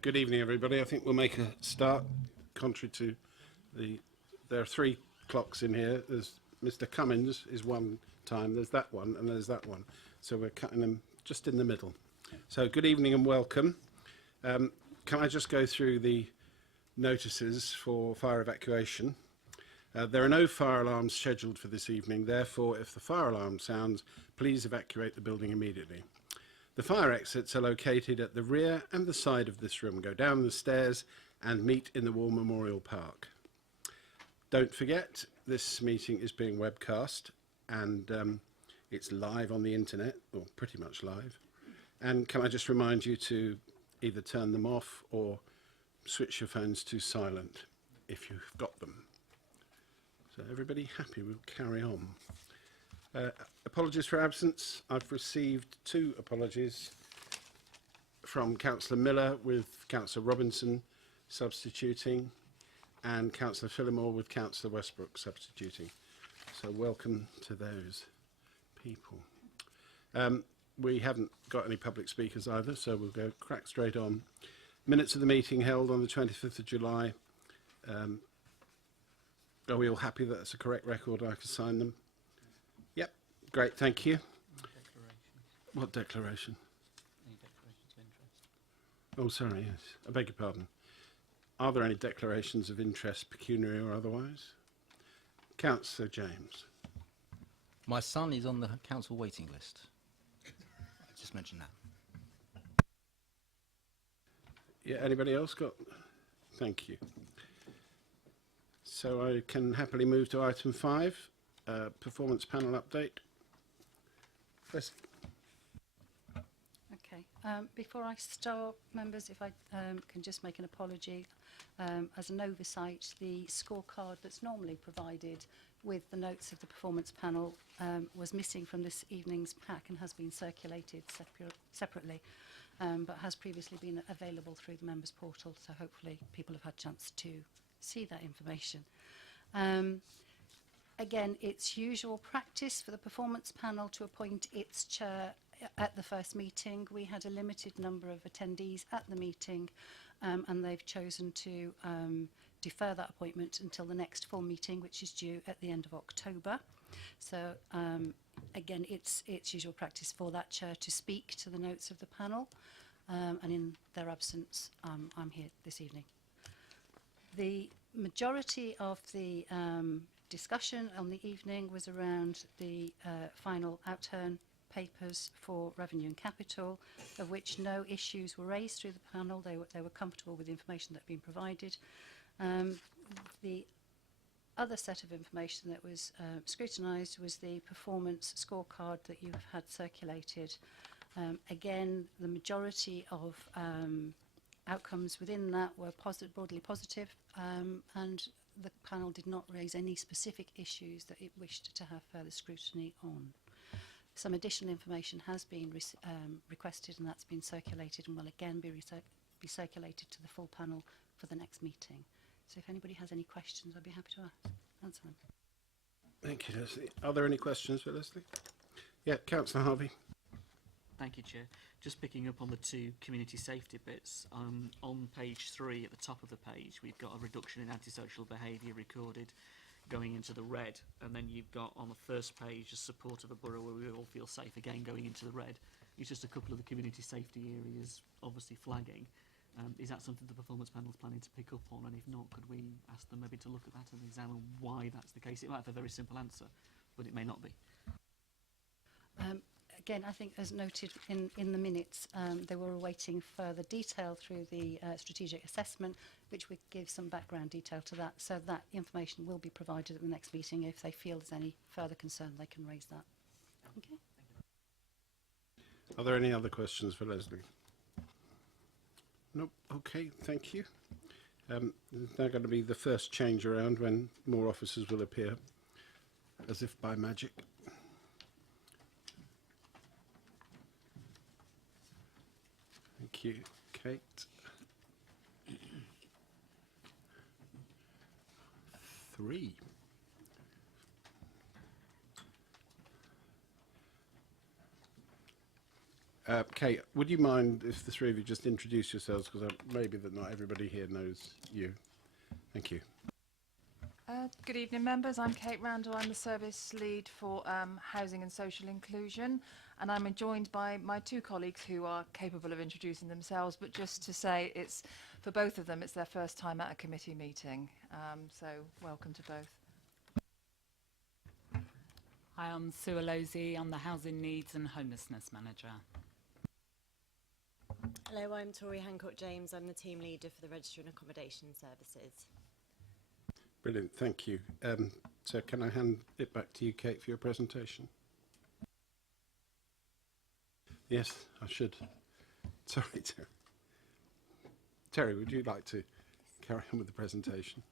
Good evening, everybody. I think we'll make a start. Contrary to there are three clocks in here. There's Mr. Cummins is one time. There's that one, and there's that one. So we're cutting them just in the middle. So good evening and welcome. Can I just go through the notices for fire evacuation? There are no fire alarms scheduled for this evening. Therefore, if the fire alarm sounds, please evacuate the building immediately. The fire exits are located at the rear and the side of this room. Go down the stairs and meet in the War Memorial Park. Don't forget, this meeting is being webcast and it's live on the internet, or pretty much live. And can I just remind you to either turn them off or switch your phones to silent if you've got them. So everybody happy? We'll carry on. Apologies for absence. I've received two apologies from Councillor Miller with Councillor Robinson substituting and Councillor Phillimore with Councillor Westbrook substituting. So welcome to those people. We haven't got any public speakers either, so we'll go crack straight on. Minutes of the meeting held on the 25th of July. Are we all happy that that's a correct record? I can sign them? Yep, great, thank you. What declaration? Any declarations of interest? Oh, sorry, yes. I beg your pardon. Are there any declarations of interest, pecuniary or otherwise? Councillor James. My son is on the council waiting list. I just mentioned that. Yeah, anybody else got? Thank you. So I can happily move to item 5, performance panel update. Yes. Okay. Before I start, members, if I can just make an apology. As an oversight, the scorecard that's normally provided with the notes of the performance panel was missing from this evening's pack and has been circulated separately, but has previously been available through the members portal, so hopefully people have had a chance to see that information. Again, it's usual practice for the performance panel to appoint its chair at the first meeting. We had a limited number of attendees at the meeting, and they've chosen to defer that appointment until the next full meeting, which is due at the end of October. So again, it's usual practice for that chair to speak to the notes of the panel, and in their absence, I'm here this evening. The majority of the discussion on the evening was around the final outturn papers for revenue and capital, of which no issues were raised through the panel. They were comfortable with the information that had been provided. The other set of information that was scrutinised was the performance scorecard that you have had circulated. Again, the majority of outcomes within that were broadly positive, and the panel did not raise any specific issues that it wished to have further scrutiny on. Some additional information has been requested, and that's been circulated and will again be circulated to the full panel for the next meeting. So if anybody has any questions, I'd be happy to answer them. Thank you, Leslie. Are there any questions for Leslie? Yeah, Councillor Harvey. Thank you, Chair. Just picking up on the two community safety bits, on page 3 at the top of the page we've got a reduction in antisocial behaviour recorded going into the red, and then you've got on the first page a support of a borough where we all feel safe, again going into the red. It's just a couple of the community safety areas obviously flagging. Is that something the performance panel is planning to pick up on, and if not, could we ask them maybe to look at that and examine why that's the case? It might have a very simple answer, but it may not be. Again, I think as noted in the minutes, they were awaiting further detail through the strategic assessment, which would give some background detail to that. So that information will be provided at the next meeting. If they feel there's any further concern, they can raise that. Okay. Are there any other questions for Leslie? Nope. Okay, thank you. There's now going to be the first change around when more officers will appear, as if by magic. Thank you, Kate. 3. Kate, would you mind if the three of you just introduce yourselves, because maybe that not everybody here knows you. Thank you. Good evening, members. I'm Kate Randall. I'm the service lead for housing and social inclusion, and I'm joined by my two colleagues who are capable of introducing themselves, but just to say it's for both of them, it's their first time at a committee meeting, so welcome to both. Hi, I'm Sue Alozzi. I'm the Housing Needs and Homelessness Manager. Hello, I'm Tori Hancock-James. I'm the team leader for the Registry and Accommodation Services. Brilliant, thank you. So can I hand it back to you, Kate, for your presentation? Yes, I should. Sorry, Terry. Terry, would you like to carry on with the presentation?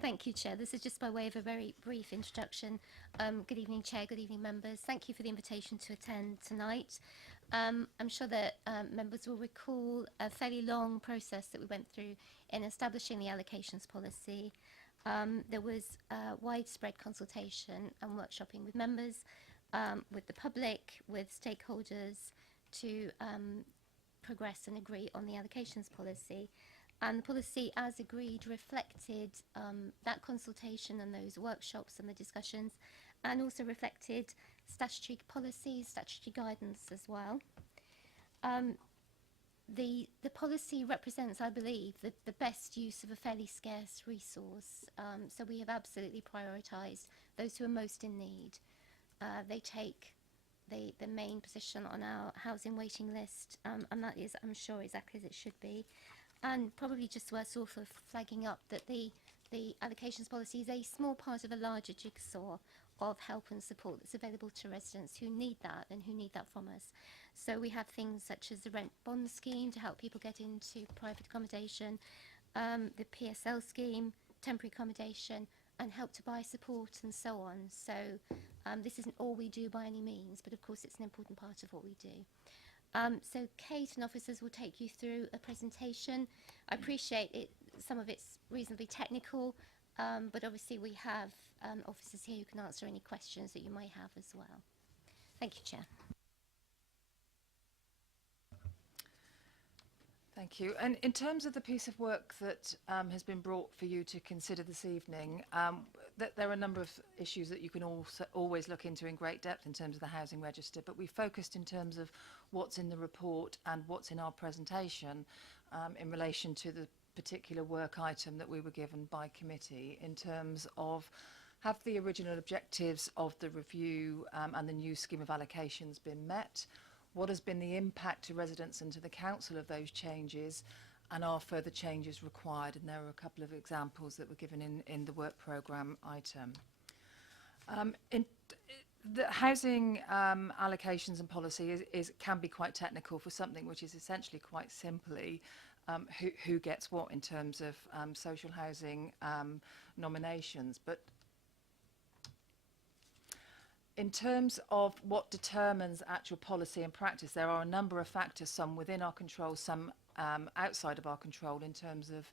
Thank you, Chair. This is just by way of a very brief introduction. Good evening, Chair. Good evening, members. Thank you for the invitation to attend tonight. I'm sure that members will recall a fairly long process that we went through in establishing the allocations policy. There was widespread consultation and workshopping with members, with the public, with stakeholders to progress and agree on the allocations policy. And the policy, as agreed, reflected that consultation and those workshops and the discussions, and also reflected statutory policies, statutory guidance as well. The policy represents, I believe, the best use of a fairly scarce resource. So we have absolutely prioritised those who are most in need. They take the main position on our housing waiting list, and that is, I'm sure, exactly as it should be. And probably just worth sort of flagging up that the allocations policy is a small part of a larger jigsaw of help and support that's available to residents who need that and who need that from us. So we have things such as the rent bond scheme to help people get into private accommodation, the PSL scheme, temporary accommodation, and help to buy support and so on. So this isn't all we do by any means, but of course it's an important part of what we do. So Kate and officers will take you through a presentation. I appreciate it, some of it's reasonably technical, but obviously we have officers here who can answer any questions that you may have as well. Thank you, Chair. Thank you. And in terms of the piece of work that has been brought for you to consider this evening, there are a number of issues that you can always look into in great depth in terms of the housing register, but we focused in terms of what's in the report and what's in our presentation in relation to the particular work item that we were given by committee in terms of have the original objectives of the review and the new scheme of allocations been met? What has been the impact to residents and to the council of those changes, and are further changes required? And there are a couple of examples that were given in the work programme item. The housing allocations and policy can be quite technical for something which is essentially quite simply who gets what in terms of social housing nominations. But in terms of what determines actual policy and practice, there are a number of factors, some within our control, some outside of our control in terms of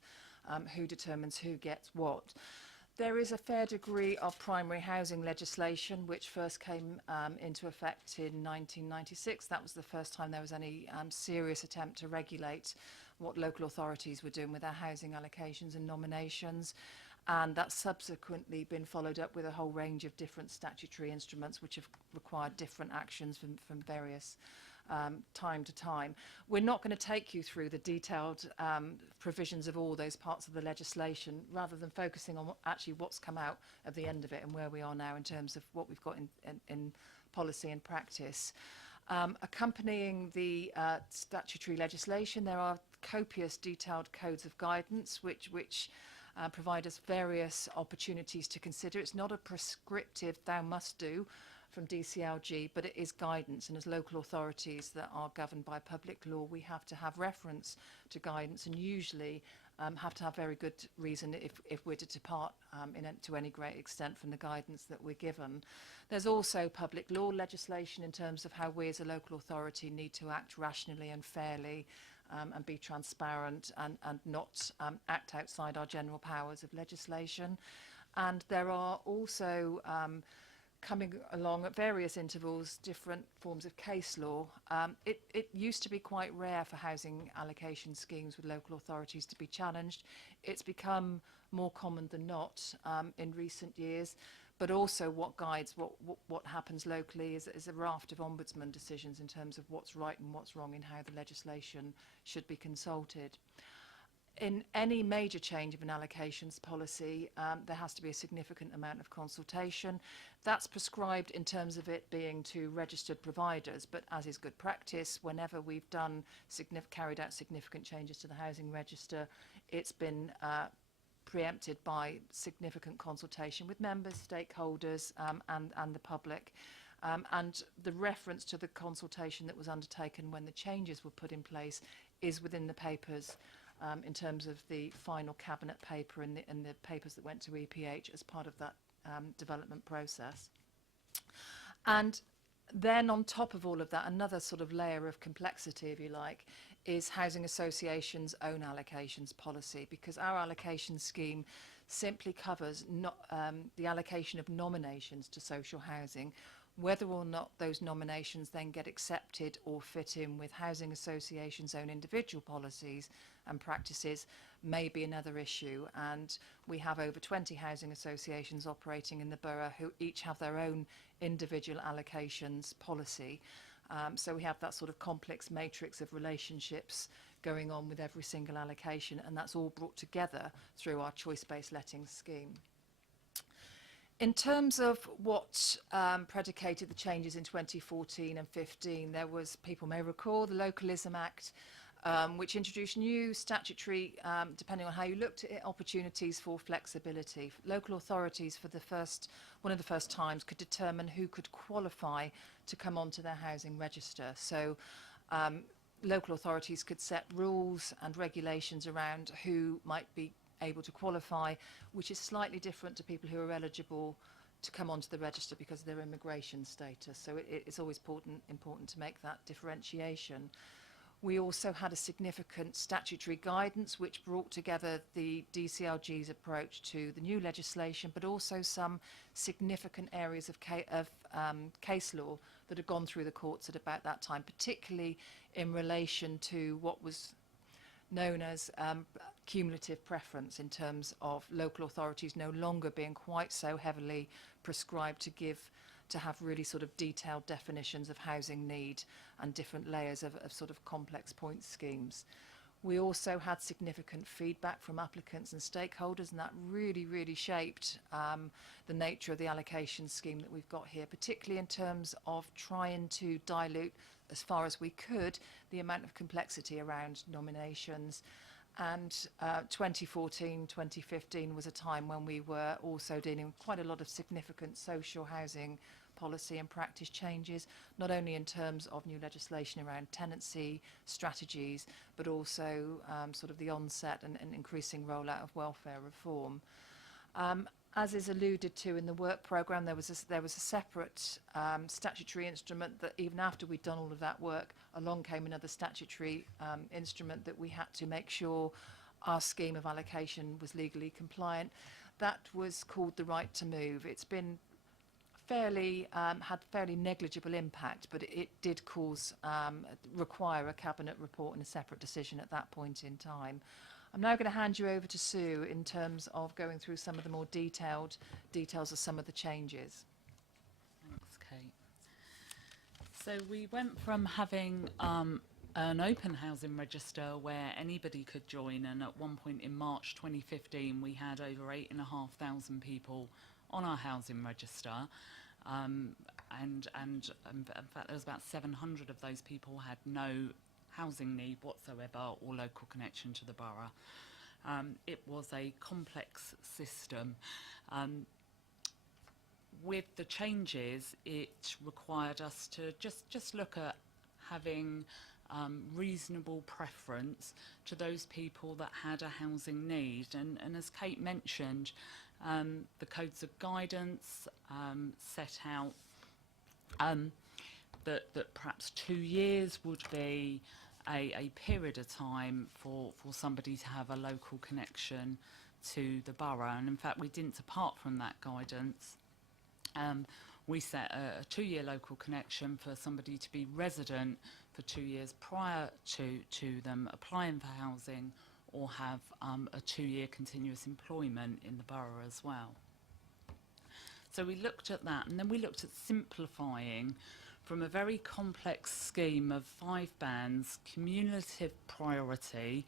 who determines who gets what. There is a fair degree of primary housing legislation which first came into effect in 1996. That was the first time there was any serious attempt to regulate what local authorities were doing with their housing allocations and nominations. And that's subsequently been followed up with a whole range of different statutory instruments which have required different actions from various time to time. We're not going to take you through the detailed provisions of all those parts of the legislation, rather than focusing on actually what's come out of the end of it and where we are now in terms of what we've got in policy and practice. Accompanying the statutory legislation, there are copious detailed codes of guidance which provide us various opportunities to consider. It's not a prescriptive thou must do from DCLG, but it is guidance, and as local authorities that are governed by public law, we have to have reference to guidance, and usually have to have very good reason if we're to depart to any great extent from the guidance that we're given. There's also public law legislation in terms of how we as a local authority need to act rationally and fairly and be transparent and not act outside our general powers of legislation. And there are also coming along at various intervals, different forms of case law. It used to be quite rare for housing allocation schemes with local authorities to be challenged. It's become more common than not in recent years, but also what guides what happens locally is a raft of ombudsman decisions in terms of what's right and what's wrong in how the legislation should be consulted. In any major change of an allocations policy, there has to be a significant amount of consultation. That's prescribed in terms of it being to registered providers, but as is good practice, whenever we've done carried out significant changes to the housing register, it's been preempted by significant consultation with members, stakeholders, and the public. And the reference to the consultation that was undertaken when the changes were put in place is within the papers. In terms of the final cabinet paper and the papers that went to EPH as part of that development process. And then on top of all of that, another sort of layer of complexity, if you like, is housing associations' own allocations policy, because our allocation scheme simply covers the allocation of nominations to social housing. Whether or not those nominations then get accepted or fit in with housing associations' own individual policies and practices may be another issue. And we have over 20 housing associations operating in the borough who each have their own individual allocations policy. So we have that sort of complex matrix of relationships going on with every single allocation, and that's all brought together through our choice-based letting scheme. In terms of what predicated the changes in 2014 and 15, there was, people may recall, the Localism Act, which introduced new statutory, depending on how you looked at it, opportunities for flexibility. Local authorities, for one of the first times, could determine who could qualify to come onto their housing register. So local authorities could set rules and regulations around who might be able to qualify, which is slightly different to people who are eligible to come onto the register because of their immigration status. So it's always important to make that differentiation. We also had a significant statutory guidance which brought together the DCLG's approach to the new legislation, but also some significant areas of case law that had gone through the courts at about that time, particularly in relation to what was known as cumulative preference, in terms of local authorities no longer being quite so heavily prescribed to have really sort of detailed definitions of housing need and different layers of sort of complex point schemes. We also had significant feedback from applicants and stakeholders, and that really shaped the nature of the allocation scheme that we've got here, particularly in terms of trying to dilute as far as we could the amount of complexity around nominations. And 2014, 2015 was a time when we were also dealing with quite a lot of significant social housing policy and practice changes, not only in terms of new legislation around tenancy strategies, but also sort of the onset and increasing rollout of welfare reform. As is alluded to in the work programme, there was a separate statutory instrument that even after we'd done all of that work, along came another statutory instrument that we had to make sure our scheme of allocation was legally compliant. That was called the right to move. It's been had fairly negligible impact, but it did require a cabinet report and a separate decision at that point in time. I'm now going to hand you over to Sue in terms of going through some of the more details of some of the changes. Thanks, Kate. So we went from having an open housing register where anybody could join, and at one point in March 2015 we had over 8,500 people on our housing register, and in fact there was about 700 of those people had no housing need whatsoever or local connection to the borough. It was a complex system. With the changes, it required us to just look at having reasonable preference to those people that had a housing need. And as Kate mentioned, the codes of guidance set out that perhaps 2 years would be a period of time for somebody to have a local connection to the borough. And in fact, we didn't depart from that guidance. We set a 2-year local connection for somebody to be resident for 2 years prior to them applying for housing, or have a 2-year continuous employment in the borough as well. So we looked at that, and then we looked at simplifying from a very complex scheme of 5 bands, cumulative priority,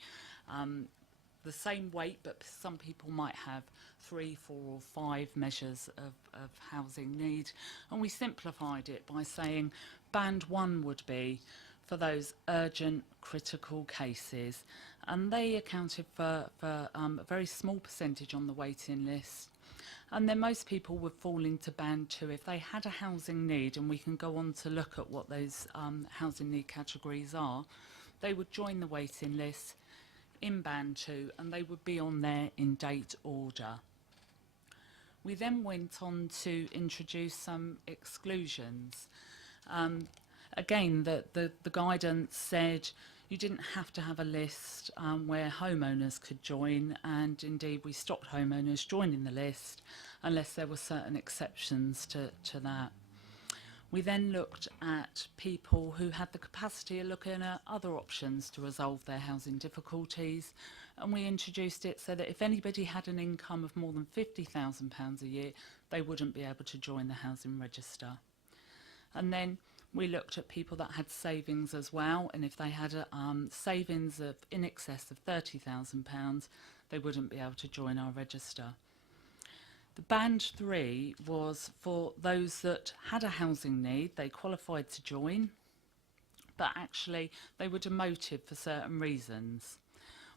the same weight, but some people might have 3, 4 or 5 measures of housing need. And we simplified it by saying band 1 would be for those urgent, critical cases. And they accounted for a very small percentage on the waiting list. And then most people would fall into band 2 if they had a housing need, and we can go on to look at what those housing need categories are. They would join the waiting list in band 2, and they would be on there in date order. We then went on to introduce some exclusions. Again, the guidance said you didn't have to have a list where homeowners could join, and indeed we stopped homeowners joining the list unless there were certain exceptions to that. We then looked at people who had the capacity of looking at other options to resolve their housing difficulties, and we introduced it so that if anybody had an income of more than £50,000 a year, they wouldn't be able to join the housing register. And then we looked at people that had savings as well, and if they had savings of in excess of £30,000, they wouldn't be able to join our register. The band 3 was for those that had a housing need, they qualified to join, but actually they were demoted for certain reasons.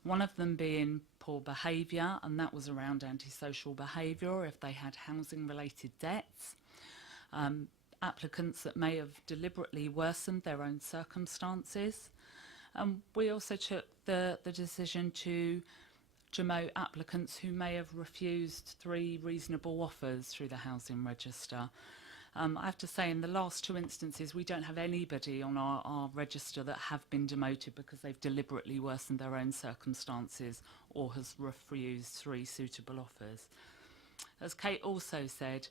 One of them being poor behaviour, and that was around antisocial behaviour, or if they had housing related debts. Applicants that may have deliberately worsened their own circumstances. We also took the decision to demote applicants who may have refused 3 reasonable offers through the housing register. I have to say, in the last 2 instances, we don't have anybody on our register that have been demoted because they've deliberately worsened their own circumstances or has refused 3 suitable offers. As Kate also said,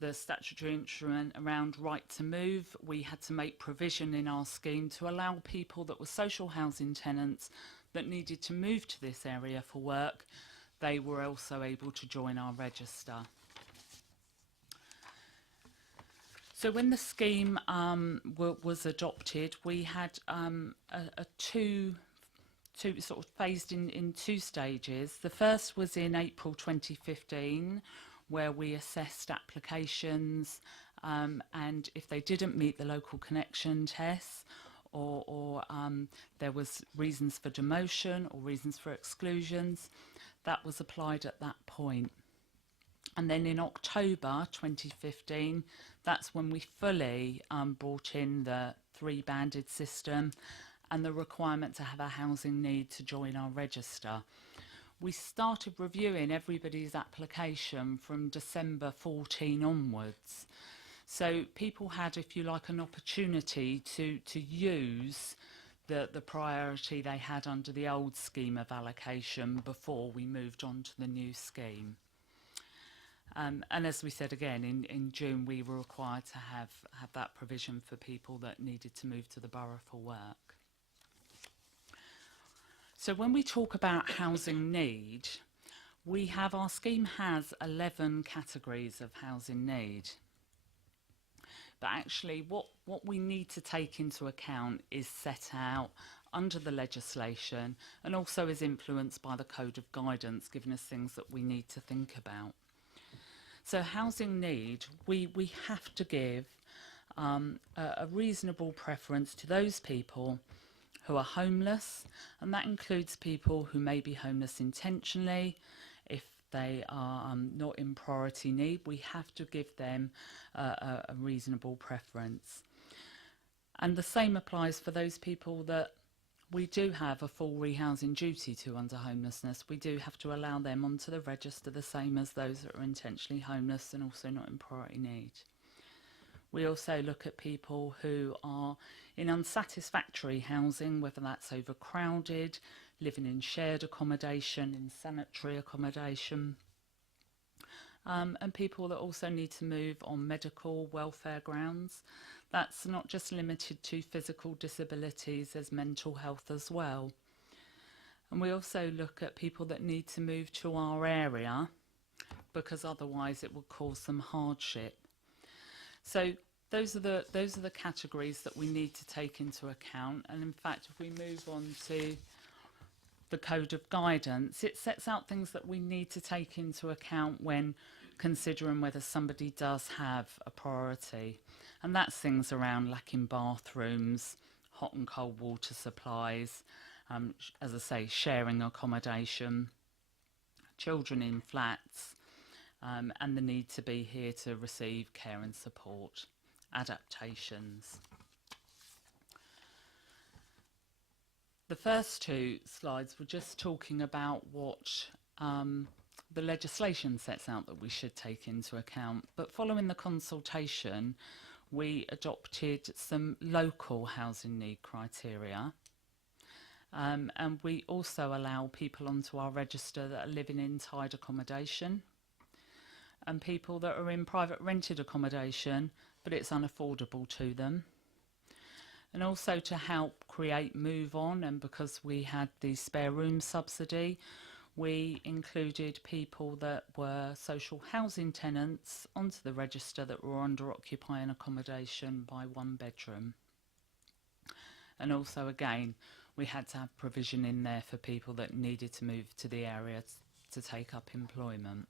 the statutory instrument around right to move, we had to make provision in our scheme to allow people that were social housing tenants that needed to move to this area for work, they were also able to join our register. So when the scheme was adopted, we had a two sort of phased in 2 stages. The first was in April 2015, where we assessed applications, and if they didn't meet the local connection tests, or there was reasons for demotion or reasons for exclusions, that was applied at that point. And then in October 2015, that's when we fully brought in the 3-banded system and the requirement to have a housing need to join our register. We started reviewing everybody's application from December 14 onwards. So people had, if you like, an opportunity to use the priority they had under the old scheme of allocation before we moved on to the new scheme. And as we said again, in June we were required to have that provision for people that needed to move to the borough for work. So when we talk about housing need, our scheme has 11 categories of housing need. But actually what we need to take into account is set out under the legislation and also is influenced by the Code of Guidance, giving us things that we need to think about. So housing need, we have to give a reasonable preference to those people who are homeless, and that includes people who may be homeless intentionally. If they are not in priority need, we have to give them a reasonable preference. And the same applies for those people that we do have a full rehousing duty to under homelessness. We do have to allow them onto the register the same as those that are intentionally homeless and also not in priority need. We also look at people who are in unsatisfactory housing, whether that's overcrowded, living in shared accommodation, in sanitary accommodation. and people that also need to move on medical welfare grounds. That's not just limited to physical disabilities, there's mental health as well. And we also look at people that need to move to our area because otherwise it would cause them hardship. So those are the categories that we need to take into account. And in fact, if we move on to the Code of Guidance, it sets out things that we need to take into account when considering whether somebody does have a priority. And that's things around lacking bathrooms, hot and cold water supplies, as I say, sharing accommodation, children in flats, and the need to be here to receive care and support, adaptations. The first two slides were just talking about what the legislation sets out that we should take into account. But following the consultation, we adopted some local housing need criteria. And we also allow people onto our register that are living in tied accommodation and people that are in private rented accommodation, but it's unaffordable to them. And also to help create Move On, and because we had the spare room subsidy, we included people that were social housing tenants onto the register that were under occupying accommodation by 1 bedroom. And also, again, we had to have provision in there for people that needed to move to the area to take up employment.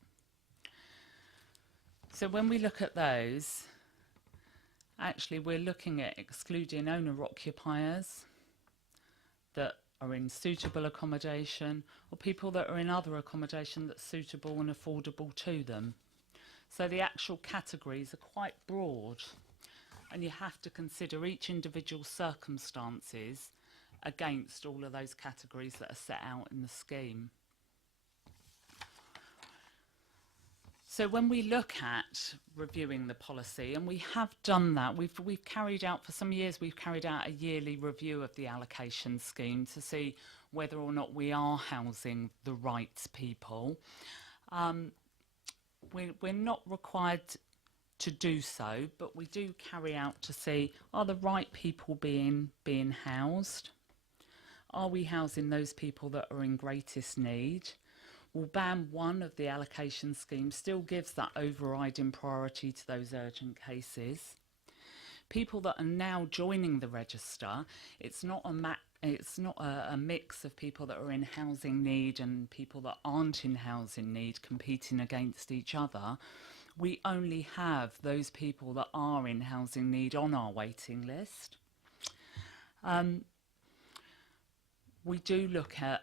So when we look at those, actually we're looking at excluding owner-occupiers that are in suitable accommodation or people that are in other accommodation that's suitable and affordable to them. So the actual categories are quite broad, and you have to consider each individual circumstances against all of those categories that are set out in the scheme. So when we look at reviewing the policy, and we have done that, we've carried out, for some years, we've carried out a yearly review of the allocation scheme to see whether or not we are housing the right people. We're not required to do so, but we do carry out to see, are the right people being housed? Are we housing those people that are in greatest need? Well, Band 1 of the allocation scheme still gives that overriding priority to those urgent cases. People that are now joining the register, it's not a mix of people that are in housing need and people that aren't in housing need competing against each other. We only have those people that are in housing need on our waiting list. We do look at,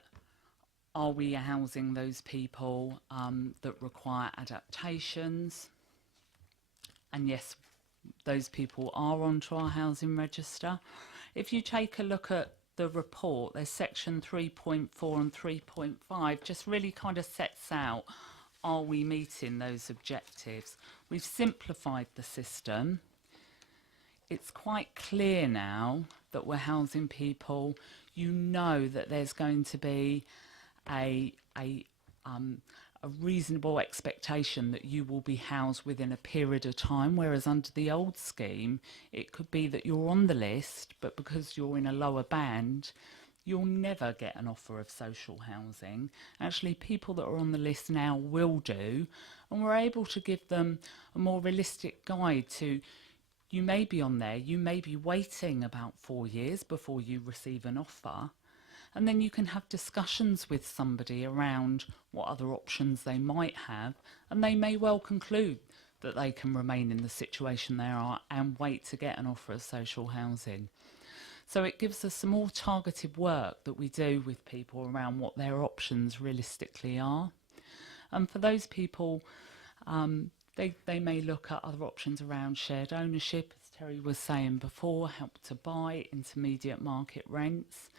are we housing those people that require adaptations? And yes, those people are onto our housing register. If you take a look at the report, there's section 3.4 and 3.5 just really kind of sets out, are we meeting those objectives? We've simplified the system. It's quite clear now that we're housing people. You know that there's going to be a reasonable expectation that you will be housed within a period of time, whereas under the old scheme it could be that you're on the list, but because you're in a lower band you'll never get an offer of social housing. Actually, people that are on the list now will do, and we're able to give them a more realistic guide to, you may be on there, you may be waiting about 4 years before you receive an offer. And then you can have discussions with somebody around what other options they might have, and they may well conclude that they can remain in the situation they are and wait to get an offer of social housing. So it gives us some more targeted work that we do with people around what their options realistically are. And for those people, they may look at other options around shared ownership, as Terry was saying before, help to buy, intermediate market rents.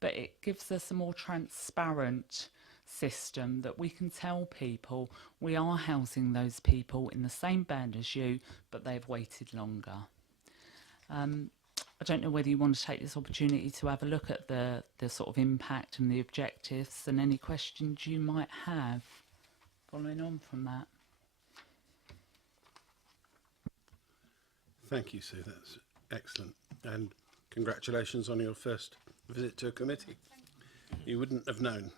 But it gives us a more transparent system that we can tell people we are housing those people in the same band as you, but they've waited longer. I don't know whether you want to take this opportunity to have a look at the sort of impact and the objectives and any questions you might have following on from that. Thank you, Sue. That's excellent. And congratulations on your first visit to a committee. You wouldn't have known.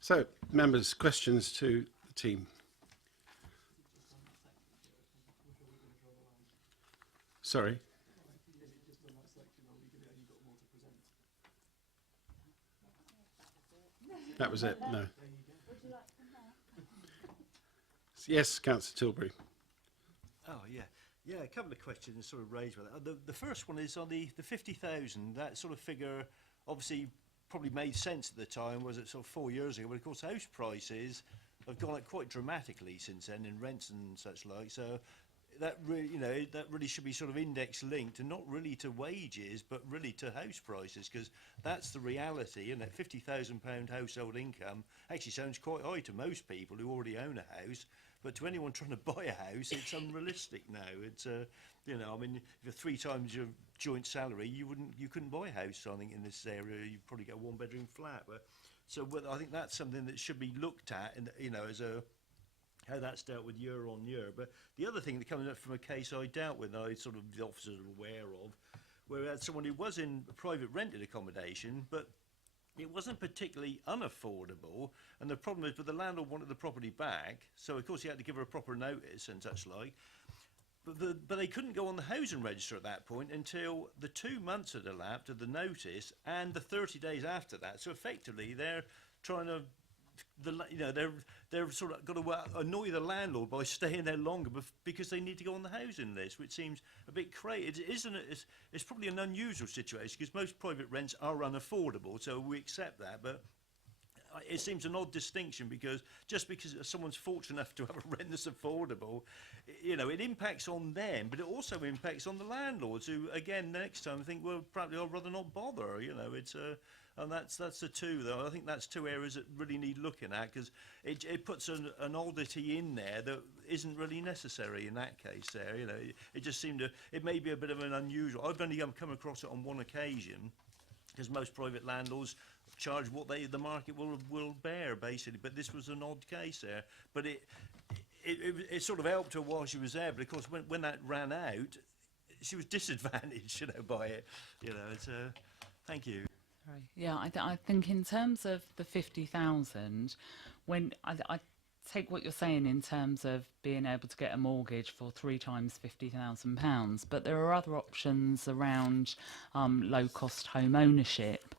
So, members, questions to the team? Sorry. That was it, no. Yes, Councillor Tilbury. Oh, yeah. Yeah, a couple of questions sort of raised with that. The first one is on the 50,000, that sort of figure obviously probably made sense at the time, was it sort of 4 years ago, but of course house prices have gone up quite dramatically since then in rents and such like, so that really, you know, that really should be sort of index linked and not really to wages, but really to house prices, because that's the reality, and that £50,000 household income actually sounds quite high to most people who already own a house. But to anyone trying to buy a house, it's unrealistic now. It's, you know, I mean, if you're 3 times your joint salary, you couldn't buy a house, I think, in this area. You'd probably get a 1-bedroom flat. But I think that's something that should be looked at, and you know, as a how that's dealt with year on year. But the other thing that comes up from a case I dealt with, I sort of the officers are aware of, where we had someone who was in private rented accommodation, but it wasn't particularly unaffordable, and the problem is, but the landlord wanted the property back, so of course he had to give her a proper notice and such like. But they couldn't go on the housing register at that point until the 2 months had elapsed of the notice and the 30 days after that. So effectively, they're trying to, you know, they're sort of got to annoy the landlord by staying there longer because they need to go on the housing list, which seems a bit crazy. It's probably an unusual situation because most private rents are unaffordable, so we accept that. But it seems an odd distinction, because just because someone's fortunate enough to have a rent that's affordable, you know, it impacts on them, but it also impacts on the landlords who, again, next time think, well, probably I'd rather not bother. You know, it's and that's the two, though. I think that's 2 areas that really need looking at, because it puts an oddity in there that isn't really necessary in that case. There, you know, it just seemed to. It may be a bit of an unusual. I've only come across it on one occasion, because most private landlords charge what the market will bear, basically. But this was an odd case there. But it sort of helped her while she was there. But of course, when that ran out, she was disadvantaged, you know, by it. You know, it's thank you. Right. Yeah, I think in terms of the 50,000, when I take what you're saying in terms of being able to get a mortgage for 3 times £50,000, but there are other options around low-cost home ownership.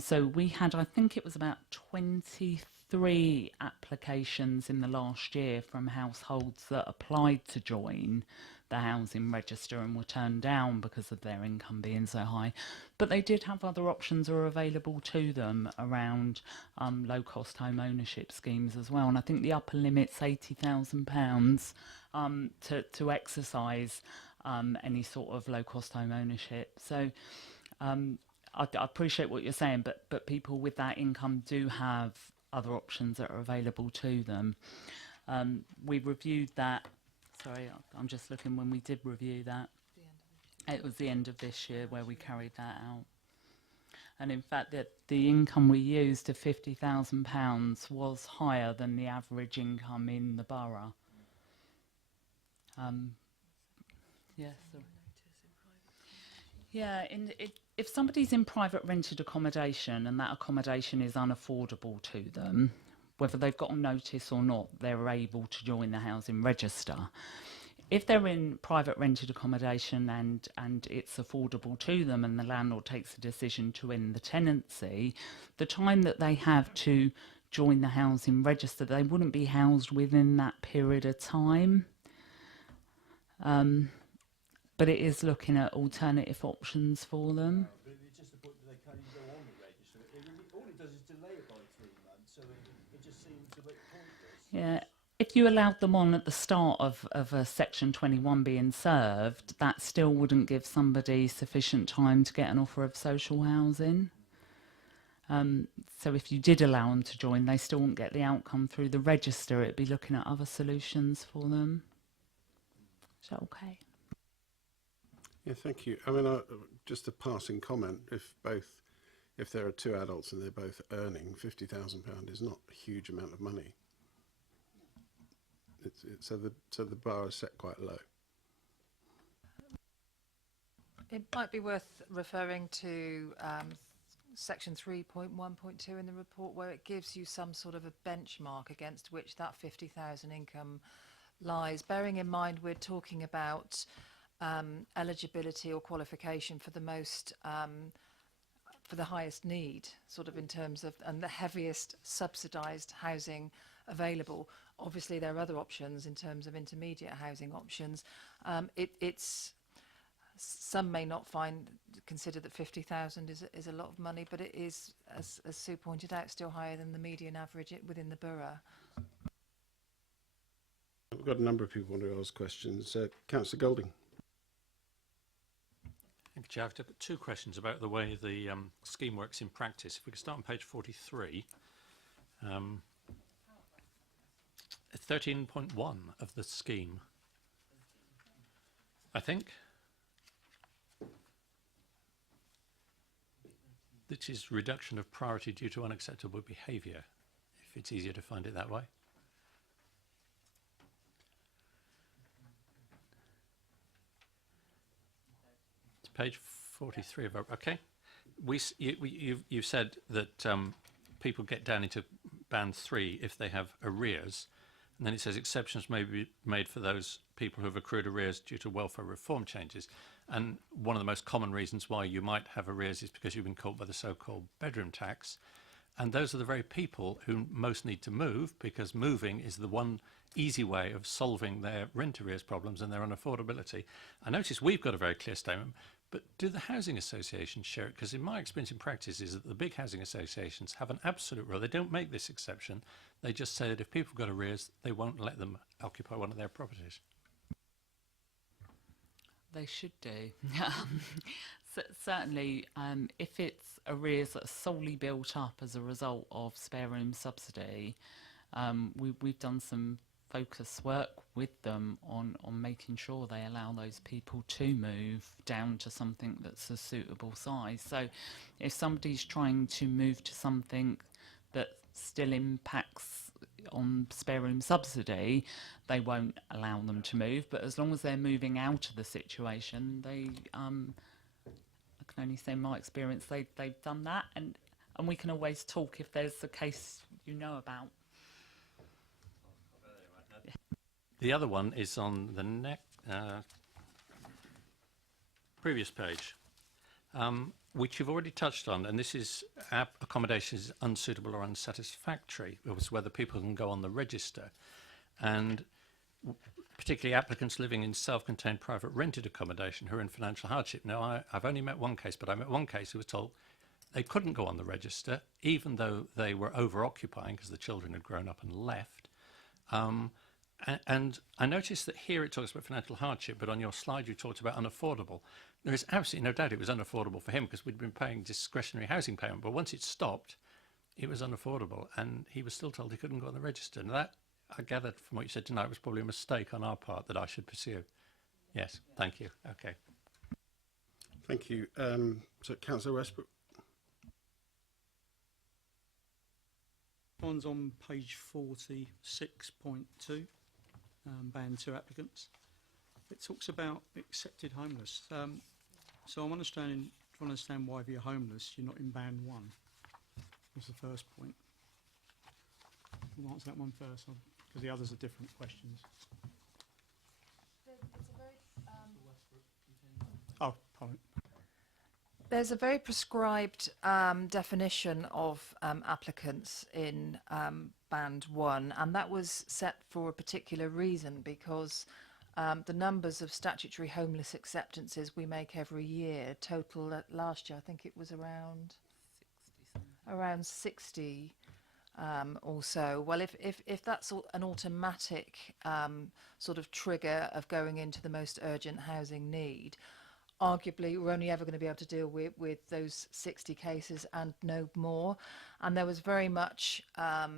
So we had, I think it was about 23 applications in the last year from households that applied to join the housing register and were turned down because of their income being so high. But they did have other options that are available to them around low-cost home ownership schemes as well. And I think the upper limit's £80,000 to exercise any sort of low-cost home ownership. So I appreciate what you're saying, but people with that income do have other options that are available to them. We reviewed that. Sorry, I'm just looking when we did review that. It was the end of this year where we carried that out. And in fact, the income we used of £50,000 was higher than the average income in the borough. Yes. Yeah, if somebody's in private rented accommodation and that accommodation is unaffordable to them, whether they've got a notice or not, they're able to join the housing register. If they're in private rented accommodation and it's affordable to them and the landlord takes a decision to end the tenancy, the time that they have to join the housing register, they wouldn't be housed within that period of time. But it is looking at alternative options for them. But it's just the point that they can't even go on the register. All it does is delay it by 3 months, so it just seems a bit pointless. Yeah, if you allowed them on at the start of a Section 21 being served, that still wouldn't give somebody sufficient time to get an offer of social housing. So if you did allow them to join, they still wouldn't get the outcome through the register. It'd be looking at other solutions for them. Is that okay? Yeah, thank you. I mean, just a passing comment, if there are 2 adults and they're both earning £50,000 is not a huge amount of money. So the bar is set quite low. It might be worth referring to section 3.1.2 in the report, where it gives you some sort of a benchmark against which that 50,000 income lies. Bearing in mind we're talking about eligibility or qualification for the most for the highest need, sort of in terms of, and the heaviest subsidised housing available. Obviously there are other options in terms of intermediate housing options. It's some may not consider that 50,000 is a lot of money, but it is, as Sue pointed out, still higher than the median average within the borough. We've got a number of people want to ask questions. Councillor Golding. Thank you, Chair. I've got two questions about the way the scheme works in practice. If we could start on page 43. 13.1 of the scheme, I think, which is reduction of priority due to unacceptable behaviour, if it's easier to find it that way. It's page 43 of our, okay. You've said that people get down into band 3 if they have arrears, and then it says exceptions may be made for those people who have accrued arrears due to welfare reform changes. And one of the most common reasons why you might have arrears is because you've been caught by the so-called bedroom tax. And those are the very people who most need to move, because moving is the one easy way of solving their rent arrears problems and their unaffordability. I notice we've got a very clear statement, but do the housing associations share it? Because in my experience in practice is that the big housing associations have an absolute rule. They don't make this exception. They just say that if people have got arrears, they won't let them occupy one of their properties. They should do. Certainly, if it's arrears that are solely built up as a result of spare room subsidy, we've done some focus work with them on making sure they allow those people to move down to something that's a suitable size. So if somebody's trying to move to something that still impacts on spare room subsidy, they won't allow them to move. But as long as they're moving out of the situation, they, I can only say my experience, they've done that, and we can always talk if there's a case you know about. The other one is on the previous page, which you've already touched on, and this is accommodation is unsuitable or unsatisfactory. It was whether people can go on the register, and particularly applicants living in self-contained private rented accommodation who are in financial hardship. Now, I've only met one case, but I met one case who was told they couldn't go on the register, even though they were over-occupying because the children had grown up and left. And I noticed that here it talks about financial hardship, but on your slide you talked about unaffordable. There is absolutely no doubt it was unaffordable for him because we'd been paying discretionary housing payment, but once it stopped, it was unaffordable, and he was still told he couldn't go on the register. And that, I gathered from what you said tonight, was probably a mistake on our part that I should pursue. Yes, thank you. Okay. Thank you. So, Councillor Westbrook. One's on page 46.2, band 2 applicants. It talks about accepted homeless. So I'm trying to understand why if you're homeless, you're not in band 1. Was the first point. We'll answer that one first, because the others are different questions. Oh, pardon. There's a very prescribed definition of applicants in Band 1, and that was set for a particular reason, because the numbers of statutory homeless acceptances we make every year total last year, I think it was around 60 or so. Well, if that's an automatic sort of trigger of going into the most urgent housing need, arguably we're only ever going to be able to deal with those 60 cases and no more. And there was very much a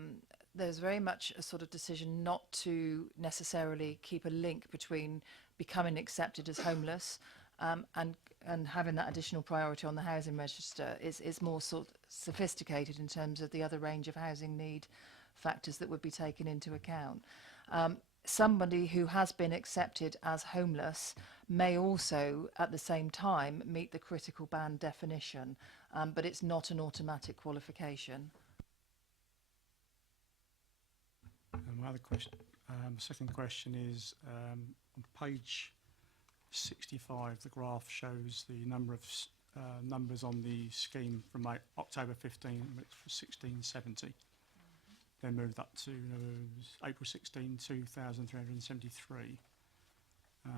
sort of decision not to necessarily keep a link between becoming accepted as homeless and having that additional priority on the housing register. Is more sort of sophisticated in terms of the other range of housing need factors that would be taken into account. somebody who has been accepted as homeless may also, at the same time, meet the critical band definition, but it's not an automatic qualification. And my other question, second question is on page 65, the graph shows the number of numbers on the scheme from October 15, which was 1670. Then moved up to April 16, 2,373.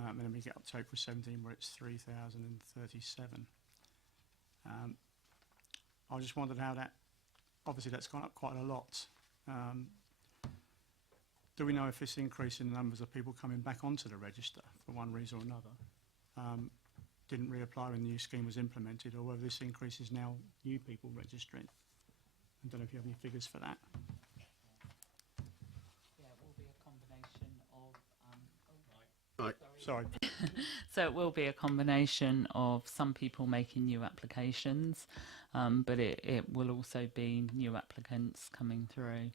And then we get up to April 17, where it's 3,037. I just wondered how that, obviously that's gone up quite a lot. Do we know if this increase in the numbers of people coming back onto the register for one reason or another didn't reapply when the new scheme was implemented, or whether this increase is now new people registering? I don't know if you have any figures for that. Yeah, it will be a combination of. Right. Sorry. So it will be a combination of some people making new applications, but it will also be new applicants coming through.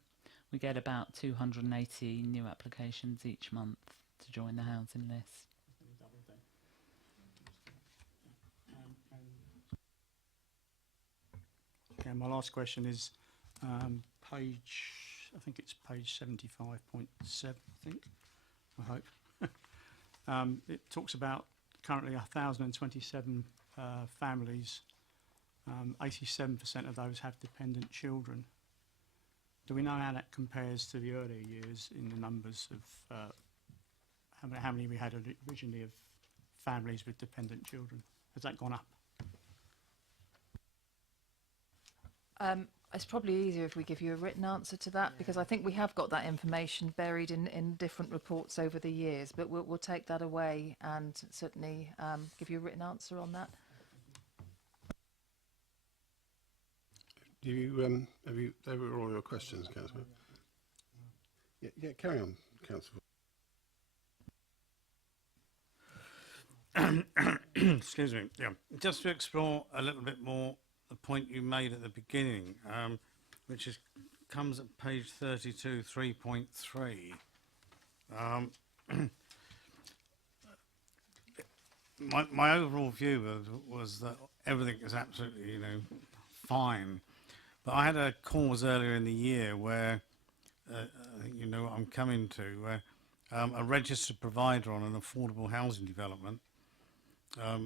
We get about 280 new applications each month to join the housing list. Okay, my last question is page, I think it's page 75.7, I think, I hope. It talks about currently 1,027 families. 87% of those have dependent children. Do we know how that compares to the earlier years in the numbers of how many we had originally of families with dependent children? Has that gone up? It's probably easier if we give you a written answer to that, because I think we have got that information buried in different reports over the years, but we'll take that away and certainly give you a written answer on that. Do you, they were all your questions, Councillor. Yeah, carry on, Councillor. Excuse me. Yeah, just to explore a little bit more the point you made at the beginning, which comes at page 32, 3.3. My overall view was that everything is absolutely, fine. But I had a cause earlier in the year where, I think you know what I'm coming to, where a registered provider on an affordable housing development,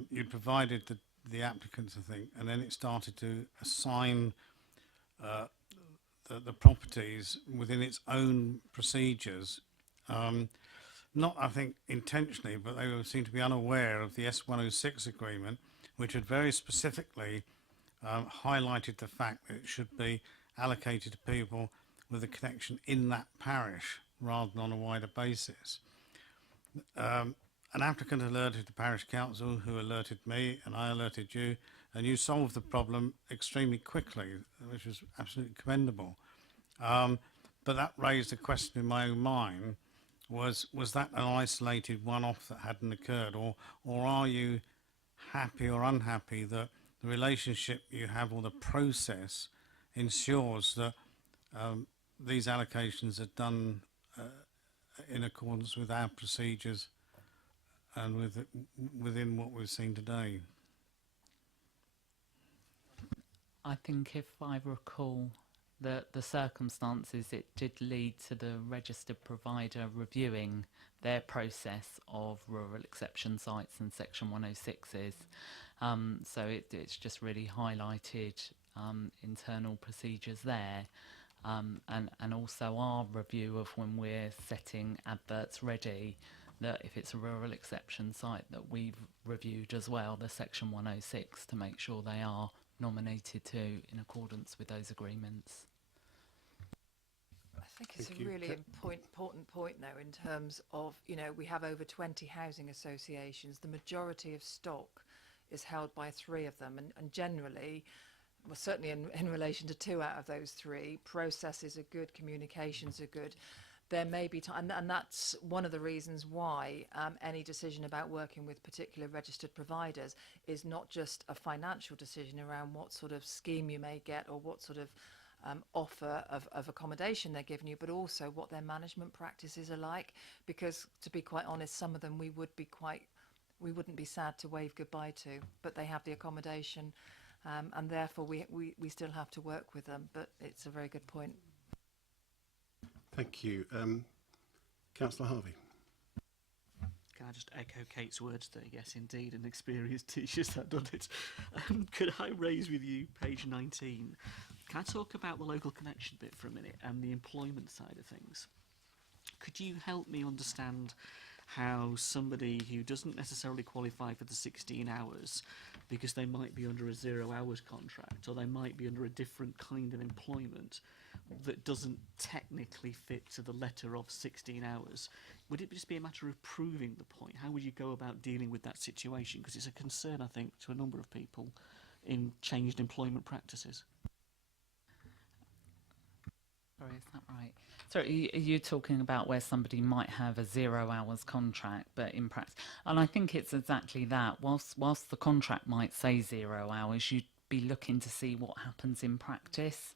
you provided the applicants, I think, and then it started to assign the properties within its own procedures. Not, I think, intentionally, but they seemed to be unaware of the S106 agreement, which had very specifically highlighted the fact that it should be allocated to people with a connection in that parish rather than on a wider basis. An applicant alerted the parish council, who alerted me, and I alerted you, and you solved the problem extremely quickly, which was absolutely commendable. But that raised a question in my own mind: was that an isolated one-off that hadn't occurred, or are you happy or unhappy that the relationship you have or the process ensures that these allocations are done in accordance with our procedures and within what we've seen today? I think if I recall the circumstances, it did lead to the registered provider reviewing their process of rural exception sites and Section 106s. So it's just really highlighted internal procedures there, and also our review of when we're setting adverts ready, that if it's a rural exception site, that we've reviewed as well the Section 106 to make sure they are nominated to in accordance with those agreements. I think it's a really important point though, in terms of, we have over 20 housing associations. The majority of stock is held by 3 of them, and generally, well, certainly in relation to 2 out of those 3, processes are good, communications are good. There may be time, and that's one of the reasons why any decision about working with particular registered providers is not just a financial decision around what sort of scheme you may get or what sort of offer of accommodation they're giving you, but also what their management practices are like. Because to be quite honest, some of them we wouldn't be sad to wave goodbye to, but they have the accommodation, and therefore we still have to work with them. But it's a very good point. Thank you. Councillor Harvey. Can I just echo Kate's words there? Yes, indeed, and experienced teachers have done it. Could I raise with you page 19? Can I talk about the local connection bit for a minute and the employment side of things? Could you help me understand how somebody who doesn't necessarily qualify for the 16 hours because they might be under a 0 hours contract, or they might be under a different kind of employment that doesn't technically fit to the letter of 16 hours, would it just be a matter of proving the point? How would you go about dealing with that situation? Because it's a concern, I think, to a number of people in changed employment practices. Sorry, is that right? So are you talking about where somebody might have a 0 hours contract, but in practice, and I think it's exactly that. Whilst the contract might say 0 hours, you'd be looking to see what happens in practice.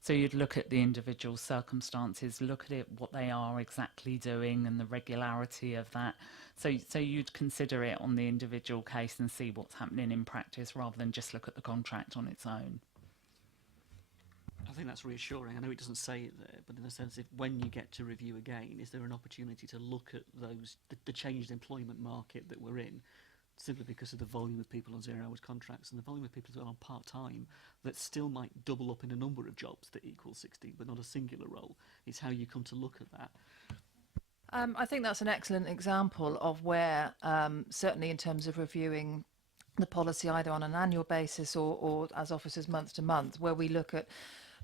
So you'd look at the individual circumstances, look at it, what they are exactly doing and the regularity of that. So you'd consider it on the individual case and see what's happening in practice rather than just look at the contract on its own. I think that's reassuring. I know it doesn't say it there, but in the sense, if when you get to review again, is there an opportunity to look at the changed employment market that we're in, simply because of the volume of people on 0 hours contracts and the volume of people who are on part-time that still might double up in a number of jobs that equal 16, but not a singular role. It's how you come to look at that. I think that's an excellent example of where, certainly in terms of reviewing the policy either on an annual basis or as officers month to month, where we look at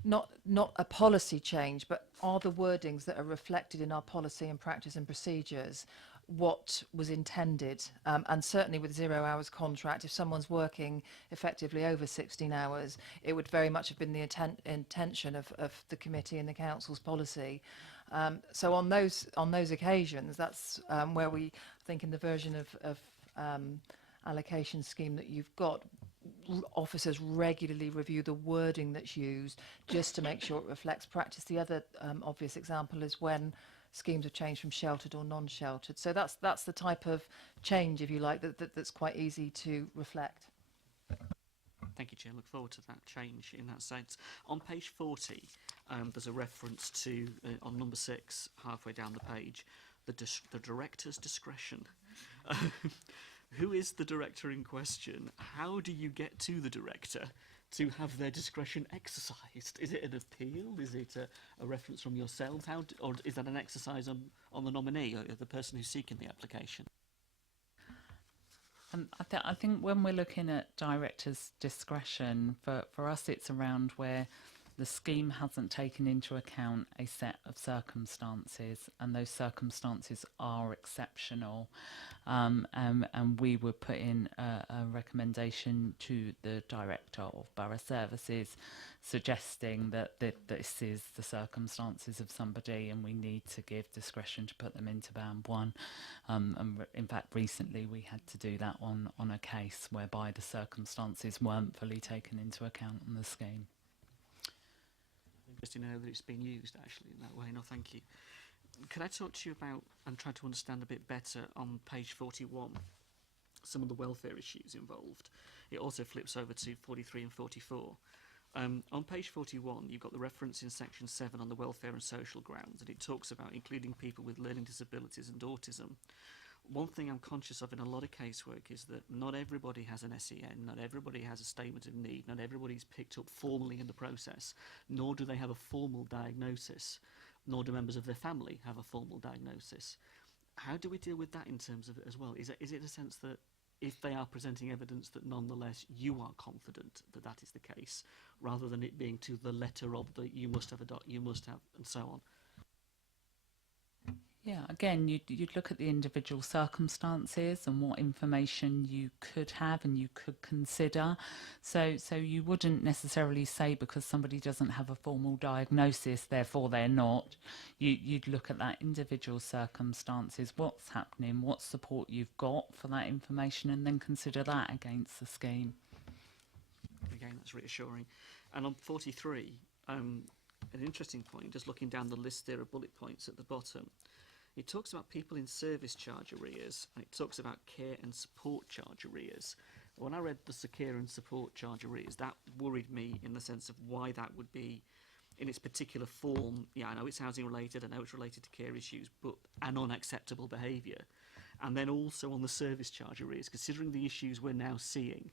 not a policy change, but are the wordings that are reflected in our policy and practice and procedures what was intended, and certainly with 0 hours contract, if someone's working effectively over 16 hours, it would very much have been the intention of the committee and the council's policy. So on those occasions, that's where we think in the version of allocation scheme that you've got, officers regularly review the wording that's used just to make sure it reflects practice. The other obvious example is when schemes have changed from sheltered or non-sheltered. So that's the type of change, if you like, that's quite easy to reflect. Thank you, Chair. Look forward to that change in that sense. On page 40, there's a reference to, on number 6, halfway down the page, the director's discretion. Who is the director in question? How do you get to the director to have their discretion exercised? Is it an appeal? Is it a reference from yourselves? Or is that an exercise on the nominee, or the person who's seeking the application? I think when we're looking at director's discretion, for us it's around where the scheme hasn't taken into account a set of circumstances, and those circumstances are exceptional. And we would put in a recommendation to the Director of Borough Services suggesting that this is the circumstances of somebody and we need to give discretion to put them into band 1. And in fact, recently we had to do that on a case whereby the circumstances weren't fully taken into account in the scheme. Interesting to know that it's been used actually in that way. No, thank you. Could I talk to you about, and try to understand a bit better, on page 41, some of the welfare issues involved? It also flips over to 43 and 44. On page 41, you've got the reference in section 7 on the welfare and social grounds, and it talks about including people with learning disabilities and autism. One thing I'm conscious of in a lot of casework is that not everybody has an SEN, not everybody has a statement of need, not everybody's picked up formally in the process, nor do they have a formal diagnosis, nor do members of their family have a formal diagnosis. How do we deal with that in terms of it as well? Is it a sense that if they are presenting evidence that nonetheless you are confident that that is the case, rather than it being to the letter of the you must have a you must have, and so on? Yeah, again, you'd look at the individual circumstances and what information you could have and you could consider. So you wouldn't necessarily say because somebody doesn't have a formal diagnosis, therefore they're not. You'd look at that individual circumstances, what's happening, what support you've got for that information, and then consider that against the scheme. Again, that's reassuring. And on 43, an interesting point, just looking down the list there of bullet points at the bottom. It talks about people in service charge arrears, and it talks about care and support charge arrears. When I read the care and support charge arrears, that worried me in the sense of why that would be in its particular form. Yeah, I know it's housing related, I know it's related to care issues, but an unacceptable behaviour. And then also on the service charge arrears, considering the issues we're now seeing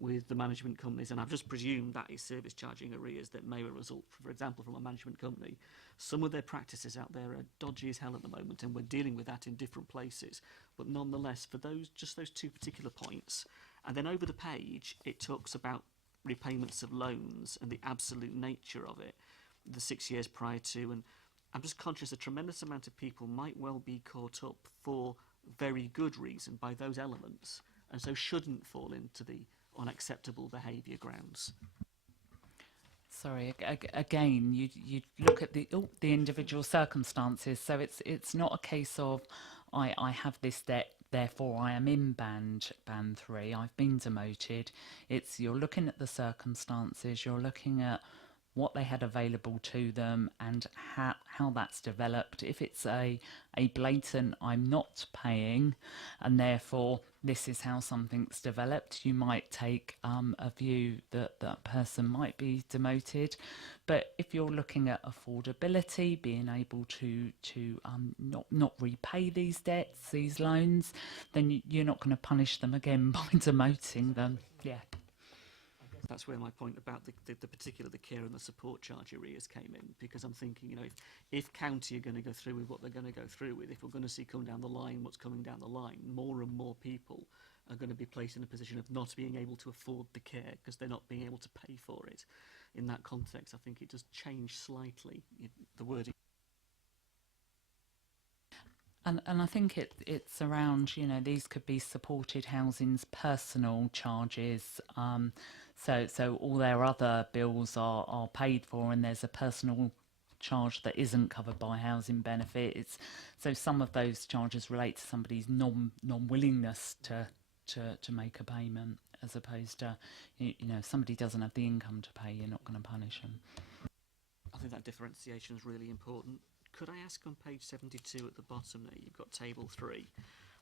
with the management companies, and I've just presumed that is service charging arrears that may result, for example, from a management company. Some of their practices out there are dodgy as hell at the moment, and we're dealing with that in different places. But nonetheless, for those two particular points, and then over the page, it talks about repayments of loans and the absolute nature of it, the 6 years prior to, and I'm just conscious a tremendous amount of people might well be caught up for very good reason by those elements, and so shouldn't fall into the unacceptable behaviour grounds. Sorry, again, you look at the individual circumstances. So it's not a case of I have this debt, therefore I am in band 3. I've been demoted. It's you're looking at the circumstances. You're looking at what they had available to them and how that's developed. If it's a blatant I'm not paying and therefore this is how something's developed, you might take a view that that person might be demoted. But if you're looking at affordability, being able to not repay these debts, these loans, then you're not going to punish them again by demoting them. Yeah. That's where my point about the care and the support charge arrears came in, because I'm thinking, if county are going to go through with what they're going to go through with, if we're going to see come down the line what's coming down the line, more and more people are going to be placed in a position of not being able to afford the care because they're not being able to pay for it. In that context, I think it does change slightly the wording. And I think it's around, these could be supported housing's personal charges. So all their other bills are paid for, and there's a personal charge that isn't covered by housing benefit. So some of those charges relate to somebody's non-willingness to make a payment, as opposed to, if somebody doesn't have the income to pay, you're not going to punish them. I think that differentiation is really important. Could I ask on page 72 at the bottom there, you've got table 3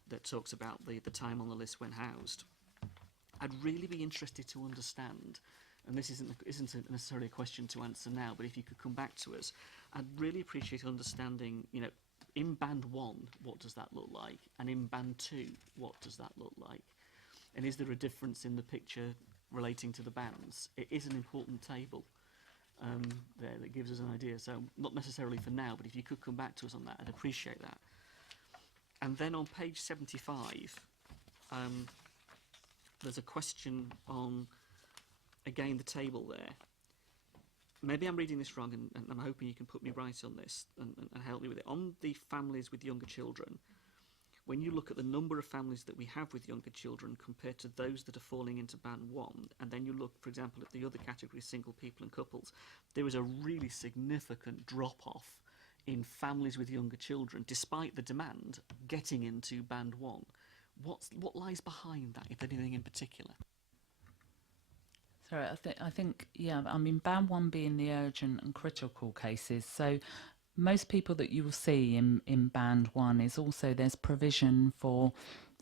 that talks about the time on the list when housed. I'd really be interested to understand, and this isn't necessarily a question to answer now, but if you could come back to us, I'd really appreciate understanding, in band 1, what does that look like? And in band 2, what does that look like? And is there a difference in the picture relating to the bands? It is an important table there that gives us an idea. So not necessarily for now, but if you could come back to us on that, I'd appreciate that. And then on page 75, there's a question on, again, the table there. Maybe I'm reading this wrong, and I'm hoping you can put me right on this and help me with it. On the families with younger children, when you look at the number of families that we have with younger children compared to those that are falling into band 1, and then you look, for example, at the other category, single people and couples, there is a really significant drop-off in families with younger children, despite the demand, getting into band 1. What lies behind that, if anything in particular? Sorry, I think, band 1 being the urgent and critical cases. So most people that you will see in band 1 is also there's provision for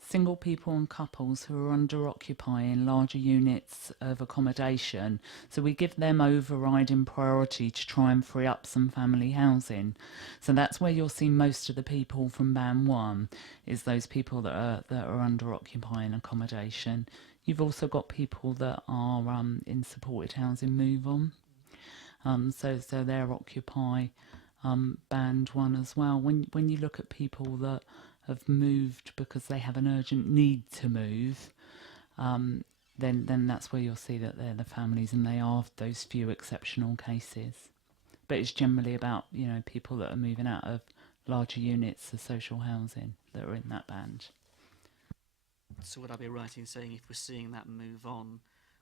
single people and couples who are under occupying larger units of accommodation. So we give them overriding priority to try and free up some family housing. So that's where you'll see most of the people from band 1 is those people that are under occupying accommodation. You've also got people that are in supported housing move on. So they're occupy band 1 as well. When you look at people that have moved because they have an urgent need to move, then that's where you'll see that they're the families, and they are those few exceptional cases. But it's generally about people that are moving out of larger units of social housing that are in that band. So would I be right in saying if we're seeing that move on,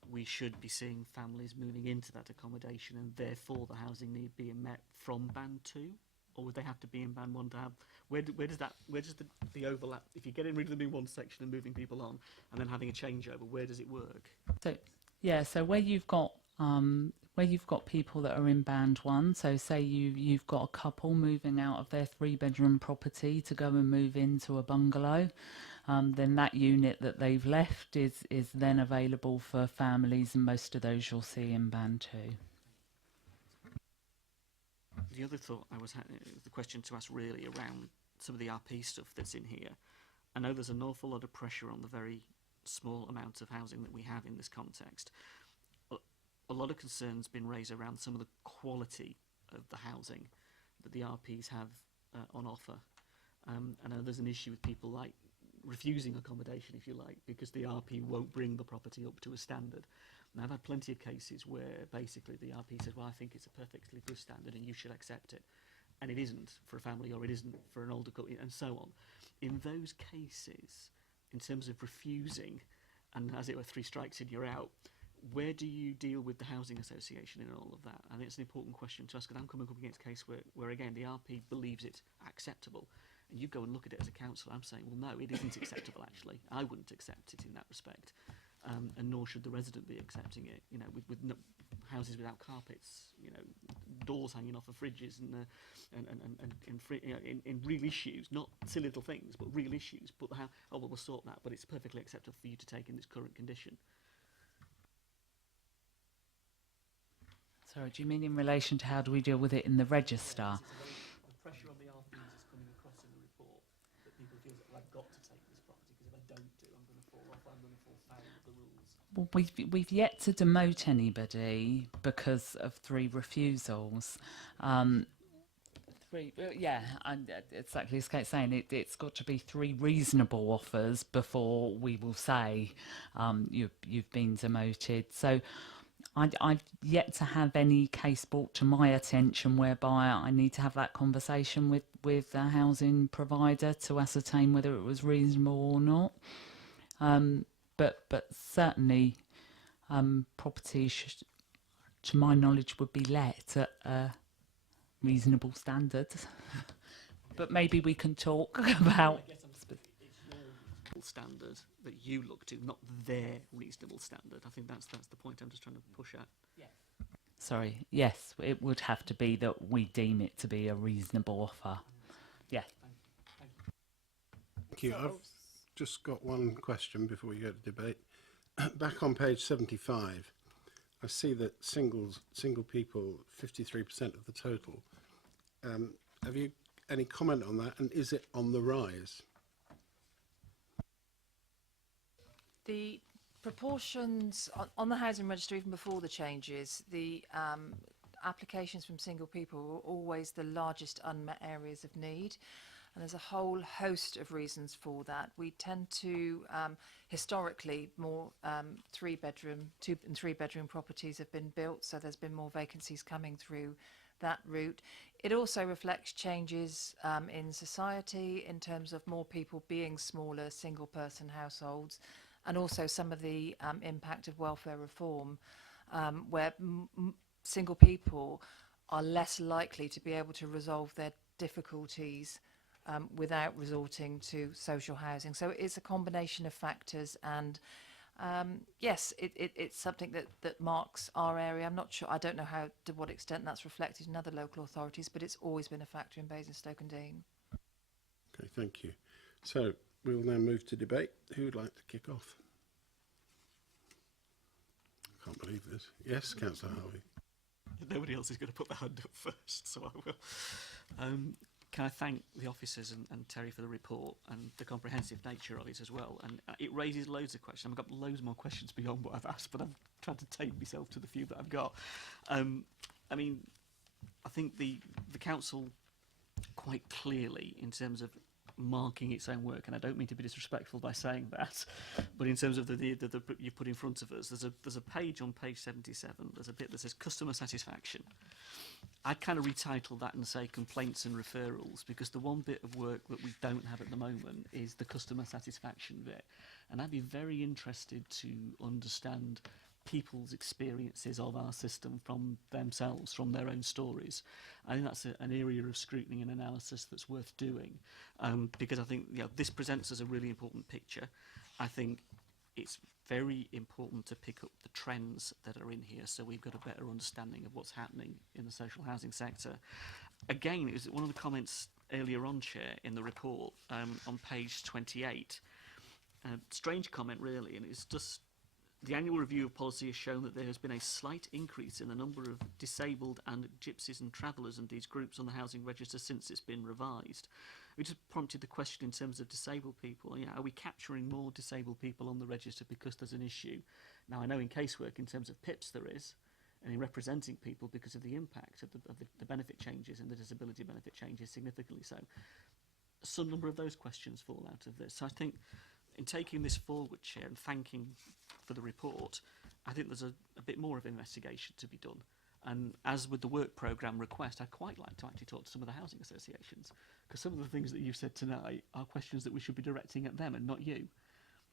we should be seeing families moving into that accommodation, and therefore the housing need being met from band 2? Or would they have to be in band 1 to have? Where does the overlap? If you're getting rid of them in one section and moving people on, and then having a changeover, where does it work? So where you've got where you've got people that are in band 1, so say you've got a couple moving out of their 3-bedroom property to go and move into a bungalow, then that unit that they've left is then available for families, and most of those you'll see in band 2. The other thought I was the question to ask really around some of the RP stuff that's in here. I know there's an awful lot of pressure on the very small amount of housing that we have in this context. A lot of concerns been raised around some of the quality of the housing that the RPs have on offer. I know there's an issue with people like refusing accommodation, if you like, because the RP won't bring the property up to a standard. And I've had plenty of cases where basically the RP says, well, I think it's a perfectly good standard and you should accept it. And it isn't for a family, or it isn't for an older couple, and so on. In those cases, in terms of refusing, and as it were 3 strikes and you're out, where do you deal with the housing association in all of that? I think it's an important question to ask, because I'm coming up against a case where again, the RP believes it's acceptable, and you go and look at it as a council. I'm saying, well, no, it isn't acceptable, actually. I wouldn't accept it in that respect. And nor should the resident be accepting it, you know, with no, houses without carpets, you know, doors hanging off of fridges and you know, in real issues, not silly little things, but real issues. But oh, well, we'll sort that, but it's perfectly acceptable for you to take in this current condition. Sorry, do you mean in relation to how do we deal with it in the register? The pressure on the RPs is coming across in the report that people feel that, well, I've got to take this property, because if I don't do, I'm going to fall off, I'm going to fall foul of the rules. Well, we've yet to demote anybody because of 3 refusals. Exactly as Kate's saying, it's got to be 3 reasonable offers before we will say you've been demoted. So I've yet to have any case brought to my attention whereby I need to have that conversation with the housing provider to ascertain whether it was reasonable or not. But certainly properties, to my knowledge, would be let at a reasonable standard. But maybe we can talk about... I guess it's your reasonable standard that you look to, not their reasonable standard. I think that's the point I'm just trying to push at. Yeah. Sorry, yes, it would have to be that we deem it to be a reasonable offer. Yeah. Thank you. I've just got one question before we go to debate. Back on page 75, I see that single people, 53% of the total. Have you any comment on that, and is it on the rise? The proportions on the housing register, even before the changes, the applications from single people were always the largest unmet areas of need. And there's a whole host of reasons for that. We tend to, historically, more 2 and 3 bedroom properties have been built, so there's been more vacancies coming through that route. It also reflects changes in society in terms of more people being smaller single person households, and also some of the impact of welfare reform, where single people are less likely to be able to resolve their difficulties without resorting to social housing. So it's a combination of factors, and yes, it's something that marks our area. I'm not sure, I don't know to what extent that's reflected in other local authorities, but it's always been a factor in Basingstoke and Deane. Okay, thank you. So we will now move to debate. Who would like to kick off? I can't believe this. Yes, Councillor Harvey. Nobody else is going to put their hand up first, so I will. Can I thank the officers and Terry for the report and the comprehensive nature of it as well. And it raises loads of questions. I've got loads more questions beyond what I've asked, but I'm trying to tame myself to the few that I've got. I mean, I think the council quite clearly, in terms of marking its own work, and I don't mean to be disrespectful by saying that, but in terms of the you put in front of us, there's a page on page 77, there's a bit that says customer satisfaction. I'd kind of retitle that and say complaints and referrals, because the one bit of work that we don't have at the moment is the customer satisfaction bit, and I'd be very interested to understand people's experiences of our system from themselves, from their own stories. I think that's an area of scrutiny and analysis that's worth doing, because I think this presents us a really important picture. I think it's very important to pick up the trends that are in here, so we've got a better understanding of what's happening in the social housing sector. Again, it was one of the comments earlier on, Chair, in the report, on page 28. Strange comment, really, and it's just the annual review of policy has shown that there has been a slight increase in the number of disabled and gypsies and travellers and these groups on the housing register since it's been revised. We just prompted the question in terms of disabled people. You know, are we capturing more disabled people on the register because there's an issue? Now, I know in casework, in terms of PIPs, there is, and in representing people because of the impact of the benefit changes and the disability benefit changes significantly so. Some number of those questions fall out of this. So I think in taking this forward, Chair, and thanking for the report, I think there's a bit more of investigation to be done. And as with the work programme request, I'd quite like to actually talk to some of the housing associations, because some of the things that you've said tonight are questions that we should be directing at them and not you,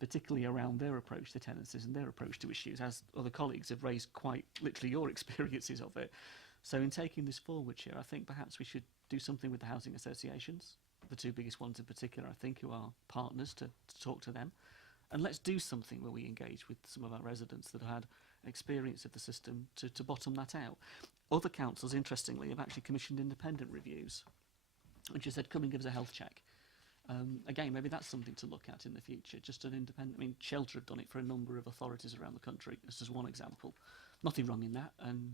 particularly around their approach to tenancies and their approach to issues, as other colleagues have raised quite literally your experiences of it. So in taking this forward, Chair, I think perhaps we should do something with the housing associations, the two biggest ones in particular, I think, who are partners, to talk to them. And let's do something where we engage with some of our residents that have had experience of the system to bottom that out. Other councils, interestingly, have actually commissioned independent reviews, which has said, come and give us a health check. Again, maybe that's something to look at in the future, just an independent. I mean, Shelter have done it for a number of authorities around the country. This is one example. Nothing wrong in that, and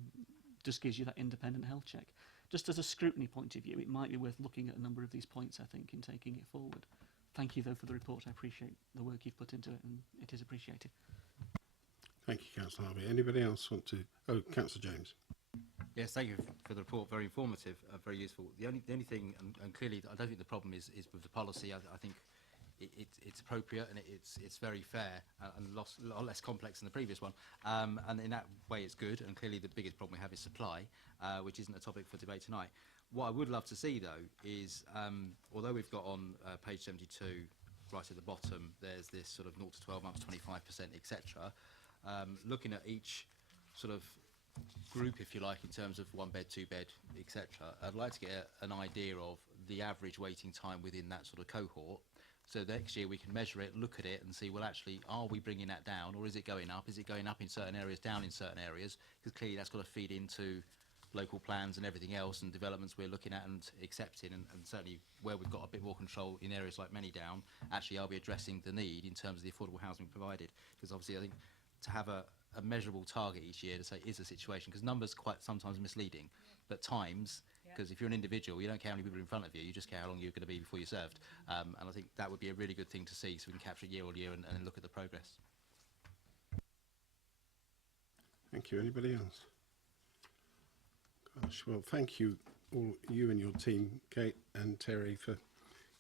just gives you that independent health check. Just as a scrutiny point of view, it might be worth looking at a number of these points, I think, in taking it forward. Thank you, though, for the report. I appreciate the work you've put into it, and it is appreciated. Thank you, Councillor Harvey. Anybody else want to? Oh, Councillor James. Yes, thank you for the report. Very informative, very useful. The only thing, and clearly, I don't think the problem is with the policy. I think it's appropriate and it's very fair and a lot less complex than the previous one. And in that way, it's good. And clearly, the biggest problem we have is supply, which isn't a topic for debate tonight. What I would love to see, though, is although we've got on page 72, right at the bottom, there's this sort of 0 to 12 months, 25%, etc. Looking at each sort of group, if you like, in terms of 1 bed, 2 bed, etc. I'd like to get an idea of the average waiting time within that sort of cohort. So next year we can measure it, look at it and see, well, actually, are we bringing that down, or is it going up? Is it going up in certain areas, down in certain areas? Because clearly that's got to feed into local plans and everything else and developments we're looking at and accepting, and certainly where we've got a bit more control in areas like Manydown, actually are we addressing the need in terms of the affordable housing provided? Because obviously I think to have a measurable target each year to say is a situation, because numbers quite sometimes misleading, but times, because if you're an individual, you don't care how many people are in front of you, you just care how long you're going to be before you're served. And I think that would be a really good thing to see, so we can capture it year on year and look at the progress. Thank you. Anybody else? Gosh, well, thank you all, you and your team, Kate and Terry, for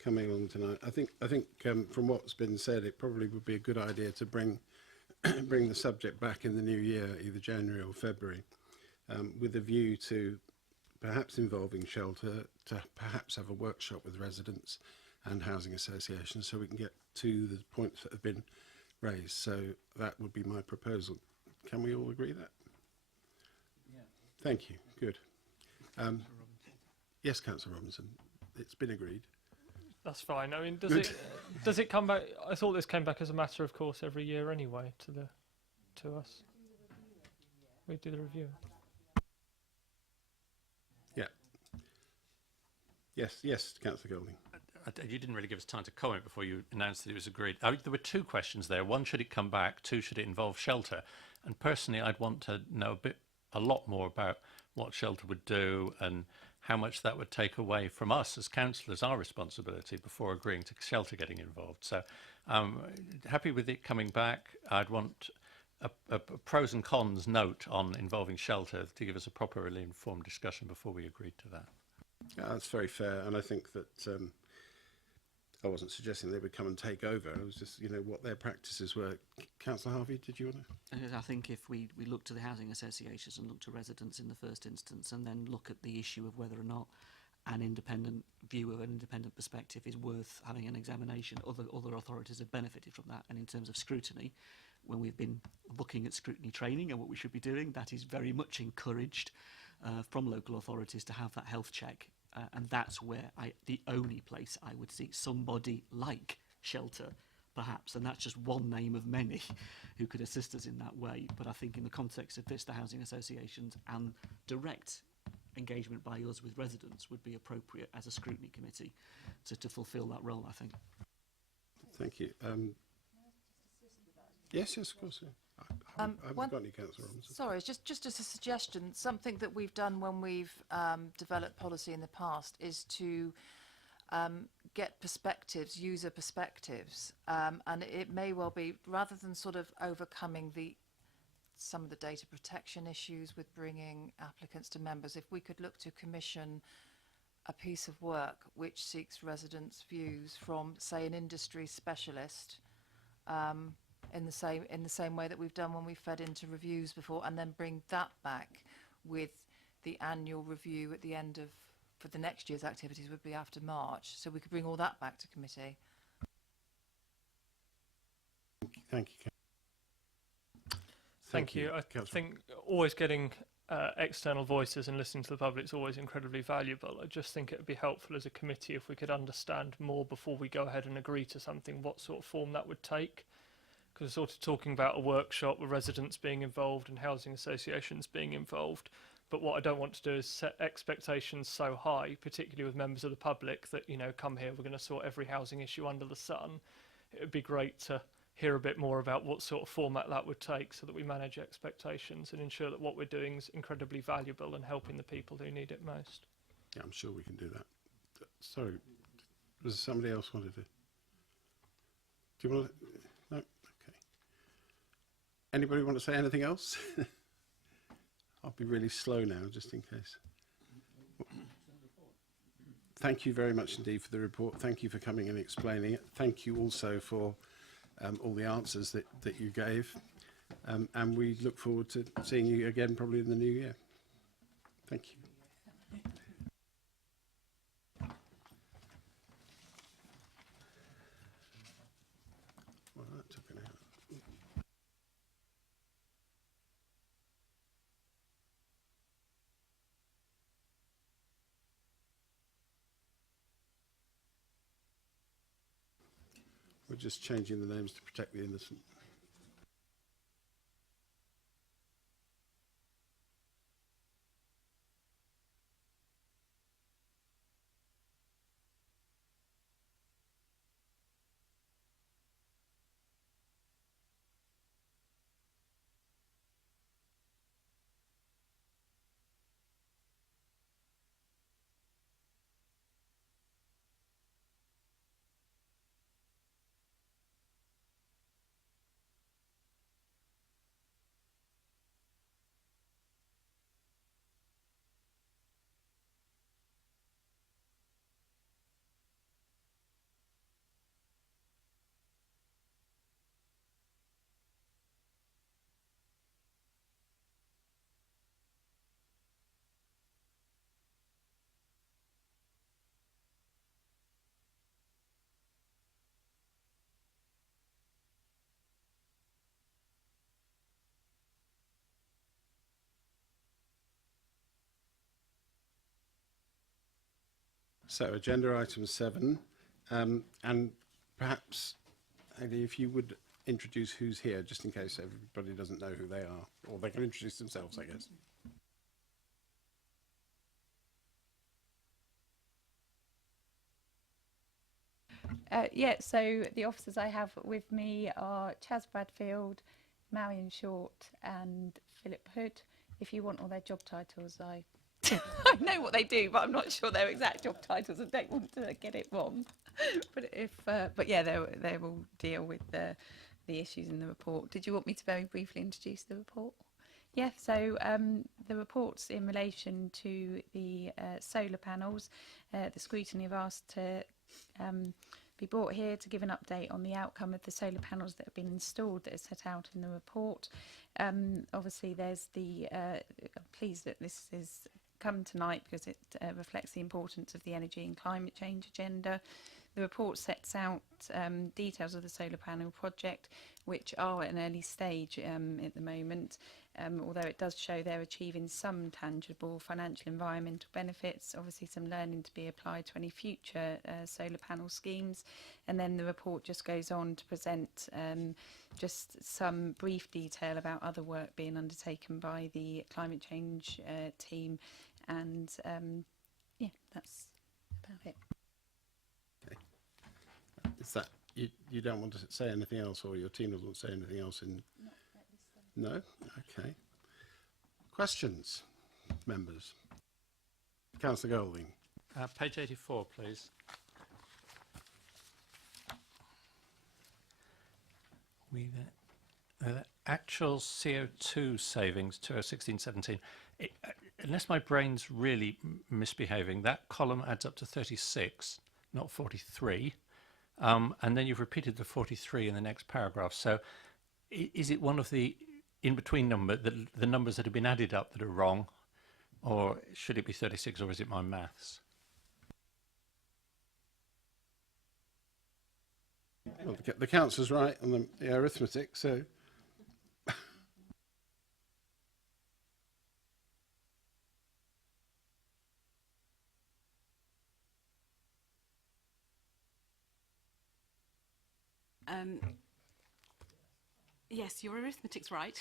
coming along tonight. I think from what's been said, it probably would be a good idea to bring the subject back in the new year, either January or February, with a view to perhaps involving Shelter, to perhaps have a workshop with residents and housing associations, so we can get to the points that have been raised. So that would be my proposal. Can we all agree that? Yeah. Thank you. Good. Yes, Councillor Robinson. It's been agreed. That's fine. I mean, does it come back? I thought this came back as a matter of course every year anyway to us. We do the review. Yeah. Yes, Councillor Golding. You didn't really give us time to comment before you announced that it was agreed. There were two questions there. One, should it come back? Two, should it involve Shelter? And personally, I'd want to know a lot more about what Shelter would do and how much that would take away from us as councillors, our responsibility, before agreeing to Shelter getting involved. So happy with it coming back. I'd want a pros and cons note on involving Shelter to give us a properly informed discussion before we agreed to that. Yeah, that's very fair, and I think that I wasn't suggesting they would come and take over. It was just, what their practices were. Councillor Harvey, did you want to? I think if we look to the housing associations and look to residents in the first instance, and then look at the issue of whether or not an independent view of an independent perspective is worth having an examination, other authorities have benefited from that. And in terms of scrutiny, when we've been looking at scrutiny training and what we should be doing, that is very much encouraged from local authorities to have that health check. And that's where the only place I would see somebody like Shelter perhaps, and that's just one name of many who could assist us in that way. But I think in the context of Vista Housing Associations and direct engagement by us with residents would be appropriate as a scrutiny committee to fulfil that role, I think. Thank you. Yes, of course. Yeah. I haven't got any, Councillor Robinson. Sorry, just as a suggestion, something that we've done when we've developed policy in the past is to get perspectives, user perspectives, and it may well be, rather than sort of overcoming some of the data protection issues with bringing applicants to members, if we could look to commission a piece of work which seeks residents' views from, say, an industry specialist, in the same way that we've done when we fed into reviews before, and then bring that back with the annual review at the end of, for the next year's activities would be after March, so we could bring all that back to committee. Thank you. Thank you. I think always getting external voices and listening to the public is always incredibly valuable. I just think it would be helpful as a committee if we could understand more before we go ahead and agree to something, what sort of form that would take. Because we're sort of talking about a workshop with residents being involved and housing associations being involved. But what I don't want to do is set expectations so high, particularly with members of the public, that, you know, come here, we're going to sort every housing issue under the sun. It would be great to hear a bit more about what sort of format that would take so that we manage expectations and ensure that what we're doing is incredibly valuable and helping the people who need it most. Yeah, I'm sure we can do that. Sorry, was there somebody else wanted to? Do you want to? No? Okay. Anybody want to say anything else? I'll be really slow now, just in case. Thank you very much indeed for the report. Thank you for coming and explaining it. Thank you also for all the answers that you gave. And we look forward to seeing you again probably in the new year. Thank you. Well, that took an hour. We're just changing the names to protect the innocent. So, agenda item 7, and perhaps, Andy, if you would introduce who's here, just in case everybody doesn't know who they are, or they can introduce themselves, I guess. Yeah, so the officers I have with me are Chaz Bradfield, Marion Short and Philip Hood. If you want all their job titles, I know what they do, but I'm not sure their exact job titles. I don't want to get it wrong. But yeah, they will deal with the issues in the report. Did you want me to very briefly introduce the report? Yeah, so the report's in relation to the solar panels. The Scrutiny have asked to be brought here to give an update on the outcome of the solar panels that have been installed that is set out in the report. Obviously, there's I'm pleased that this has come tonight because it reflects the importance of the energy and climate change agenda. The report sets out details of the solar panel project, which are at an early stage at the moment. although it does show they're achieving some tangible financial environmental benefits, obviously some learning to be applied to any future solar panel schemes. And then the report just goes on to present just some brief detail about other work being undertaken by the climate change team. And yeah, that's about it. Okay. Is that, you don't want to say anything else, or your team doesn't say anything else in? No? Okay. Questions, members? Councillor Golding. Page 84, please. Actual CO2 savings 2016-17. Unless my brain's really misbehaving, that column adds up to 36, not 43. And then you've repeated the 43 in the next paragraph. So is it one of the in-between number, the numbers that have been added up that are wrong, or should it be 36, or is it my maths? Well, the councillor's right on the arithmetic, so... Yes, your arithmetic's right.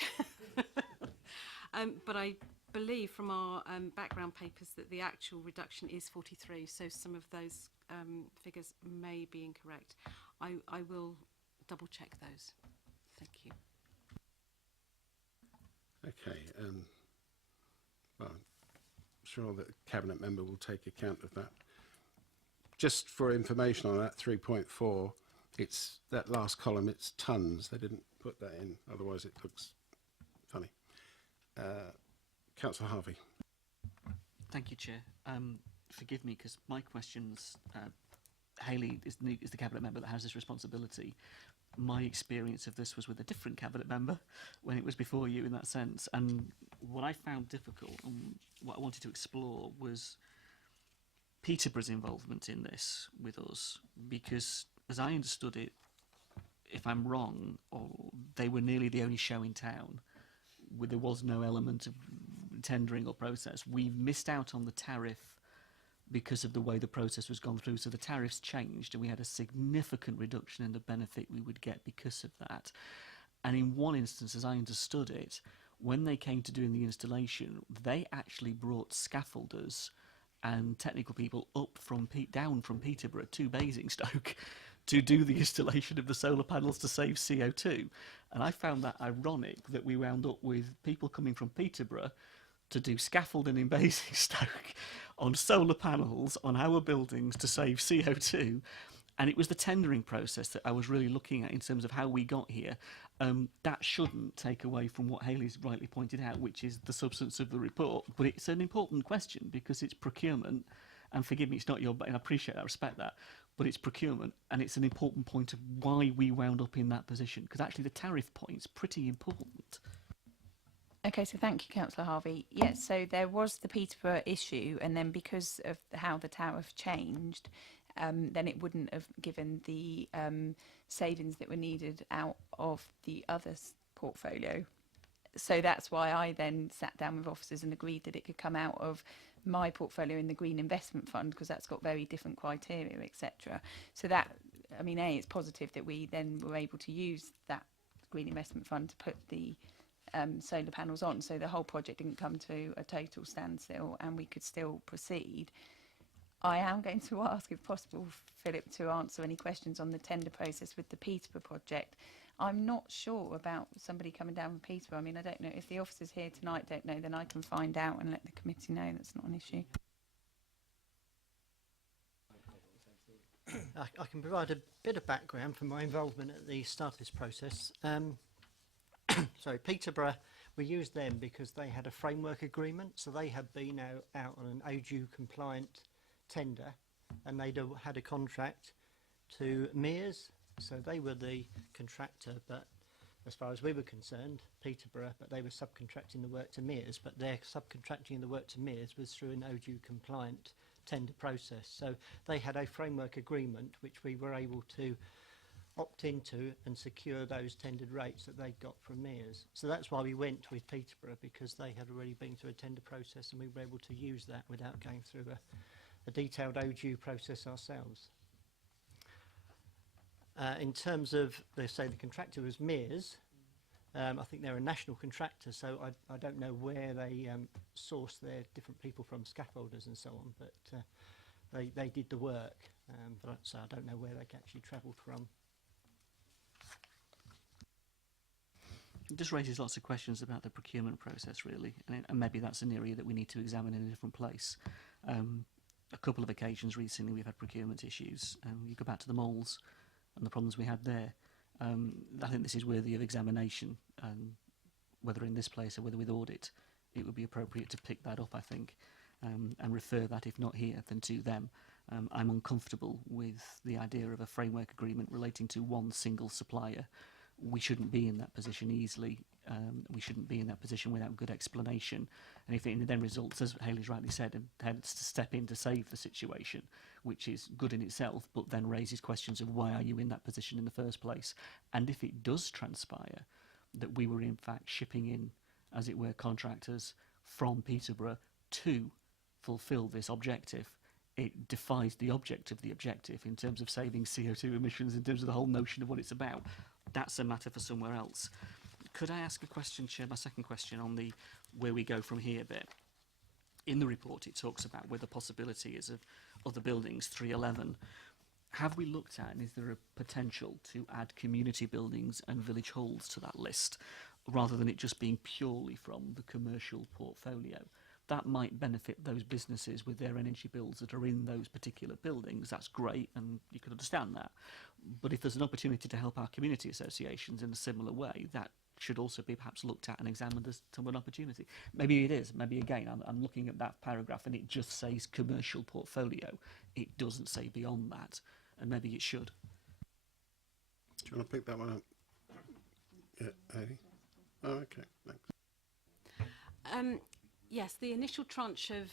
But I believe from our background papers that the actual reduction is 43, so some of those figures may be incorrect. I will double check those. Thank you. Okay. Well, I'm sure that the Cabinet member will take account of that. Just for information on that 3.4, it's that last column, it's tonnes. They didn't put that in, otherwise it looks funny. Councillor Harvey. Thank you, Chair. Forgive me, because my questions, Hayley is the Cabinet member that has this responsibility. My experience of this was with a different Cabinet member when it was before you in that sense. And what I found difficult and what I wanted to explore was Peterborough's involvement in this with us, because as I understood it, if I'm wrong, or they were nearly the only show in town where there was no element of tendering or process. We missed out on the tariff because of the way the process was gone through. So the tariffs changed and we had a significant reduction in the benefit we would get because of that. And in one instance, as I understood it, when they came to doing the installation, they actually brought scaffolders and technical people up from down from Peterborough to Basingstoke to do the installation of the solar panels to save CO2. And I found that ironic that we wound up with people coming from Peterborough to do scaffolding in Basingstoke on solar panels on our buildings to save CO2. And it was the tendering process that I was really looking at in terms of how we got here. That shouldn't take away from what Hayley's rightly pointed out, which is the substance of the report. But it's an important question because it's procurement. And forgive me, it's not your... And I appreciate that, I respect that. But it's procurement, and it's an important point of why we wound up in that position. Because actually the tariff point's pretty important. Okay, so thank you, Councillor Harvey. Yes, so there was the Peterborough issue, and then because of how the tariff changed, then it wouldn't have given the savings that were needed out of the other portfolio. So that's why I then sat down with officers and agreed that it could come out of my portfolio in the Green Investment Fund, because that's got very different criteria, etc. So that, I mean, A, it's positive that we then were able to use that Green Investment Fund to put the solar panels on, so the whole project didn't come to a total standstill and we could still proceed. I am going to ask, if possible, Philip to answer any questions on the tender process with the Peterborough project. I'm not sure about somebody coming down from Peterborough. I mean, I don't know. If the officers here tonight don't know, then I can find out and let the committee know. That's not an issue. I can provide a bit of background from my involvement at the start of this process. So Peterborough, we used them because they had a framework agreement. So they had been out on an ODU compliant tender, and they'd had a contract to Mears. So they were the contractor, but as far as we were concerned, Peterborough, but they were subcontracting the work to Mears, but their subcontracting the work to Mears was through an ODU compliant tender process. So they had a framework agreement which we were able to opt into and secure those tendered rates that they'd got from Mears. So that's why we went with Peterborough, because they had already been through a tender process and we were able to use that without going through a detailed ODU process ourselves. In terms of, they say the contractor was Mears, I think they're a national contractor, so I don't know where they source their different people from, scaffolders and so on, but they did the work, so I don't know where they actually travelled from. It just raises lots of questions about the procurement process, really, and maybe that's an area that we need to examine in a different place. A couple of occasions recently we've had procurement issues. You go back to the malls and the problems we had there. I think this is worthy of examination, whether in this place or whether with audit. It would be appropriate to pick that up, I think, and refer that, if not here, then to them. I'm uncomfortable with the idea of a framework agreement relating to one single supplier. We shouldn't be in that position easily. We shouldn't be in that position without good explanation. And if it then results, as Hayley's rightly said, and has to step in to save the situation, which is good in itself, but then raises questions of why are you in that position in the first place? And if it does transpire that we were in fact shipping in, as it were, contractors from Peterborough to fulfil this objective, it defies the object of the objective in terms of saving CO2 emissions, in terms of the whole notion of what it's about. That's a matter for somewhere else. Could I ask a question, Chair, my second question, on the where we go from here bit? In the report it talks about where the possibility is of other buildings, 311. Have we looked at, and is there a potential to add community buildings and village halls to that list, rather than it just being purely from the commercial portfolio? That might benefit those businesses with their energy bills that are in those particular buildings. That's great, and you can understand that. But if there's an opportunity to help our community associations in a similar way, that should also be perhaps looked at and examined as to an opportunity. Maybe it is. Maybe, again, I'm looking at that paragraph and it just says commercial portfolio. It doesn't say beyond that, and maybe it should. Do you want to pick that one up? Yeah, Hayley? Oh, okay, thanks. Yes, the initial tranche of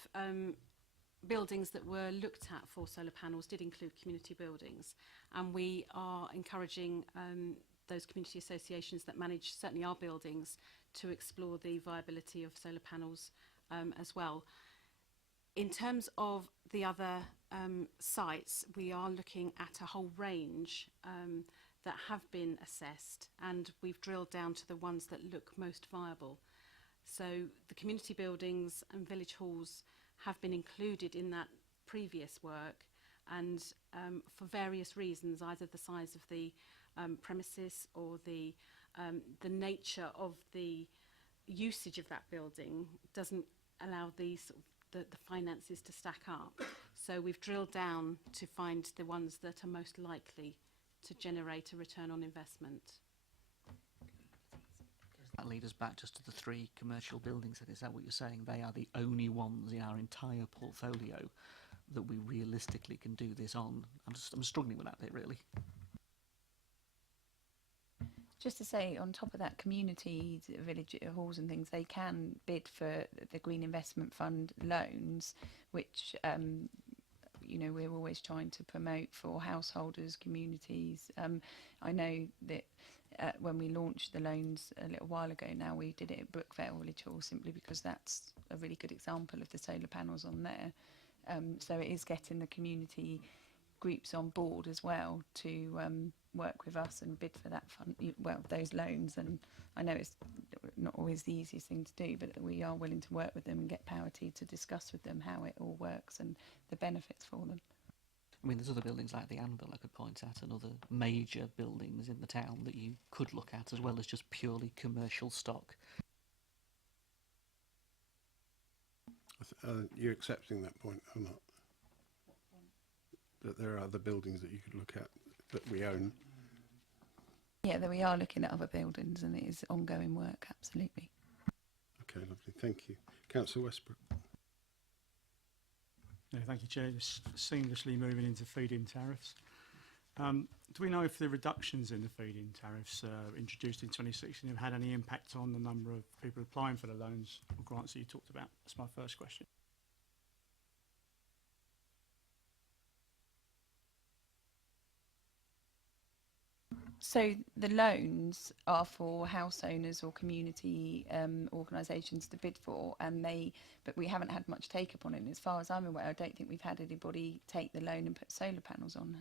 buildings that were looked at for solar panels did include community buildings, and we are encouraging those community associations that manage certainly our buildings to explore the viability of solar panels as well. In terms of the other sites, we are looking at a whole range that have been assessed, and we've drilled down to the ones that look most viable. So the community buildings and village halls have been included in that previous work, and for various reasons, either the size of the premises or the nature of the usage of that building doesn't allow the finances to stack up. So we've drilled down to find the ones that are most likely to generate a return on investment. That leads us back just to the 3 commercial buildings. Is that what you're saying? They are the only ones in our entire portfolio that we realistically can do this on. I'm struggling with that bit, really. Just to say, on top of that, community village halls and things, they can bid for the Green Investment Fund loans, which you know, we're always trying to promote for householders, communities. I know that when we launched the loans a little while ago now, we did it at Brookvale Village Hall simply because that's a really good example of the solar panels on there. So it is getting the community groups on board as well to work with us and bid for that fund, well, those loans. And I know it's not always the easiest thing to do, but we are willing to work with them and get Powerty to discuss with them how it all works and the benefits for them. I mean, there's other buildings like the Anvil I could point at, and other major buildings in the town that you could look at, as well as just purely commercial stock. You're accepting that point or not? That there are other buildings that you could look at that we own? Yeah, that we are looking at other buildings, and it is ongoing work, absolutely. Okay, lovely, thank you. Councillor Westbrook. Yeah, thank you, Chair. Just seamlessly moving into feed-in tariffs. Do we know if the reductions in the feed-in tariffs introduced in 2016 have had any impact on the number of people applying for the loans or grants that you talked about? That's my first question. So the loans are for house owners or community organisations to bid for, but we haven't had much take up on it. And as far as I'm aware, I don't think we've had anybody take the loan and put solar panels on,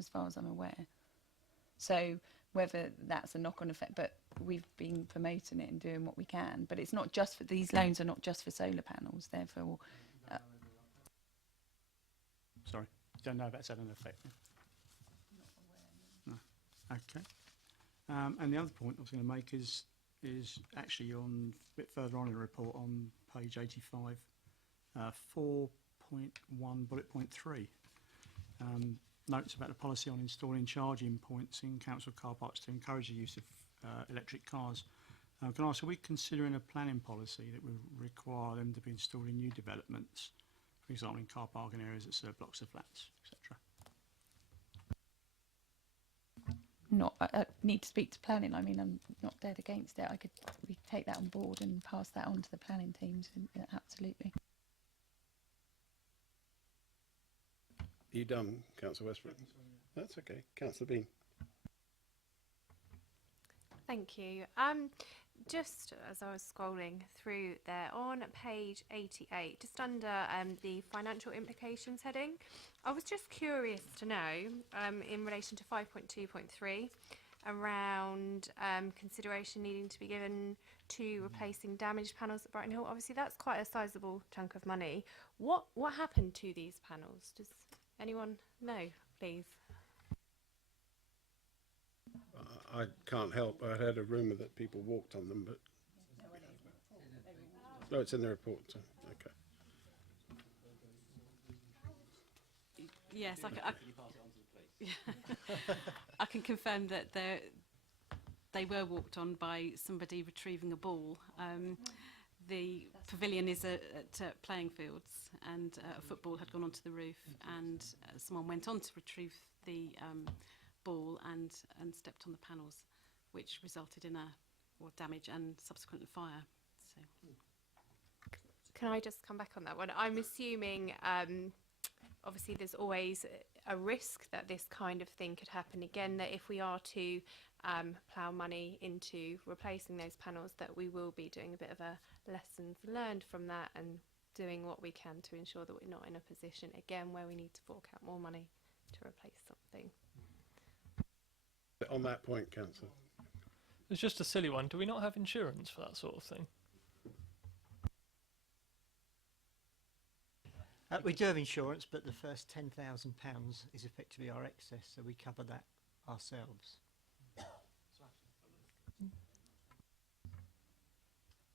as far as I'm aware. So whether that's a knock-on effect, but we've been promoting it and doing what we can. But it's not just for, these loans are not just for solar panels, they're for... Sorry, don't know about selling effect. No. Okay. And the other point I was going to make is actually on a bit further on in the report on page 85, 4.1 bullet point 3. Notes about the policy on installing charging points in council car parks to encourage the use of electric cars. Can I ask, are we considering a planning policy that would require them to be installed in new developments, for example in car parking areas that serve blocks of flats, etc.? I need to speak to planning. I mean, I'm not dead against it. We take that on board and pass that on to the planning teams. Yeah, absolutely. You done, Councillor Westbrook? That's okay. Councillor Bean. Thank you. Just as I was scrolling through there, on page 88, just under the financial implications heading, I was just curious to know, in relation to 5.2.3, around consideration needing to be given to replacing damaged panels at Brighton Hill. Obviously, that's quite a sizable chunk of money. What happened to these panels? Does anyone know, please? I can't help. I heard a rumour that people walked on them, but no, it's in the report. So, okay. Yes, I can confirm that they were walked on by somebody retrieving a ball. The pavilion is at playing fields, and a football had gone onto the roof, and someone went on to retrieve the ball and stepped on the panels, which resulted in damage and subsequent fire. So, can I just come back on that one? I'm assuming, obviously, there's always a risk that this kind of thing could happen again. That if we are to plough money into replacing those panels, that we will be doing a bit of a lessons learned from that and doing what we can to ensure that we're not in a position again where we need to fork out more money to replace something. On that point, Councillor. It's just a silly one. Do we not have insurance for that sort of thing? We do have insurance, but the first £10,000 is effectively our excess, so we cover that ourselves.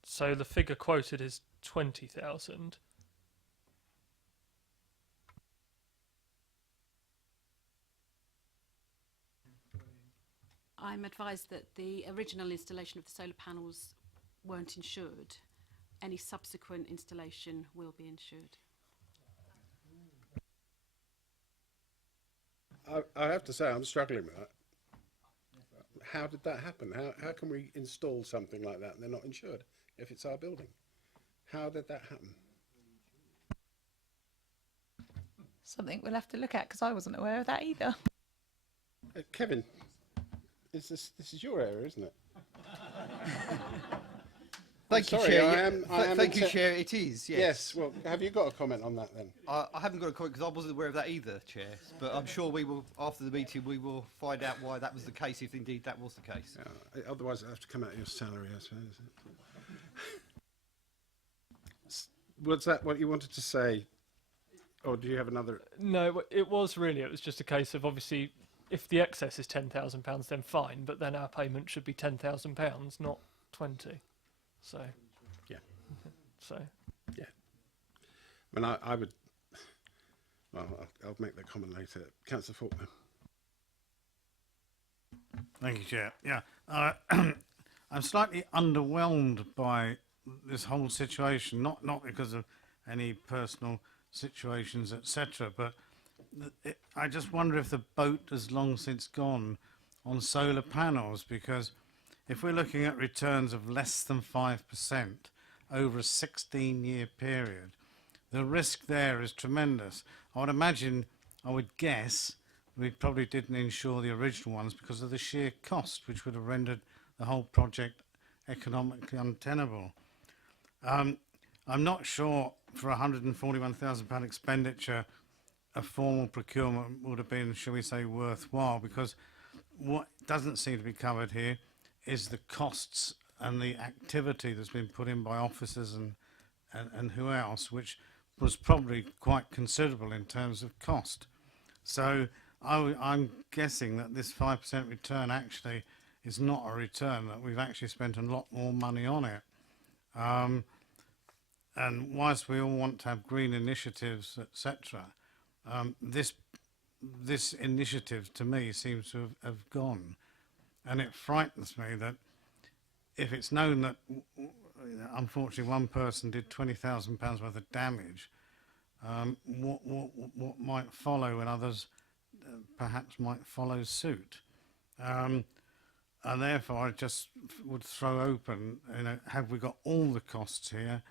So the figure quoted is 20,000. I'm advised that the original installation of the solar panels weren't insured. Any subsequent installation will be insured. I have to say, I'm struggling with that. How did that happen? How can we install something like that and they're not insured if it's our building? How did that happen? Something we'll have to look at, because I wasn't aware of that either. Kevin, this is your area, isn't it? Thank you, Sorry, Chair. Thank you, Chair. It is, yes. Yes, well, have you got a comment on that then? I haven't got a comment because I wasn't aware of that either, Chair. But I'm sure we will, after the meeting, we will find out why that was the case, if indeed that was the case. Otherwise, it'll have to come out of your salary, I suppose. Was that what you wanted to say? Or do you have another? No, it was just a case of, obviously, if the excess is £10,000, then fine, but then our payment should be £10,000, not 20. So, yeah. So, yeah. I mean, I would. Well, I'll make that comment later. Councillor Faulkner. Thank you, Chair. Yeah, I'm slightly underwhelmed by this whole situation. Not because of any personal situations, etc., but I just wonder if the boat has long since gone on solar panels, because if we're looking at returns of less than 5% over a 16-year period, the risk there is tremendous. I would guess we probably didn't insure the original ones because of the sheer cost, which would have rendered the whole project economically untenable. I'm not sure for £141,000 expenditure a formal procurement would have been, shall we say, worthwhile, because what doesn't seem to be covered here is the costs and the activity that's been put in by officers and who else, which was probably quite considerable in terms of cost. So I'm guessing that this 5% return actually is not a return, that we've actually spent a lot more money on it. And whilst we all want to have green initiatives, etc., this initiative to me seems to have gone. And it frightens me that if it's known that unfortunately one person did £20,000 worth of damage, what might follow, and others perhaps might follow suit. And therefore I just would throw open, have we got all the costs here?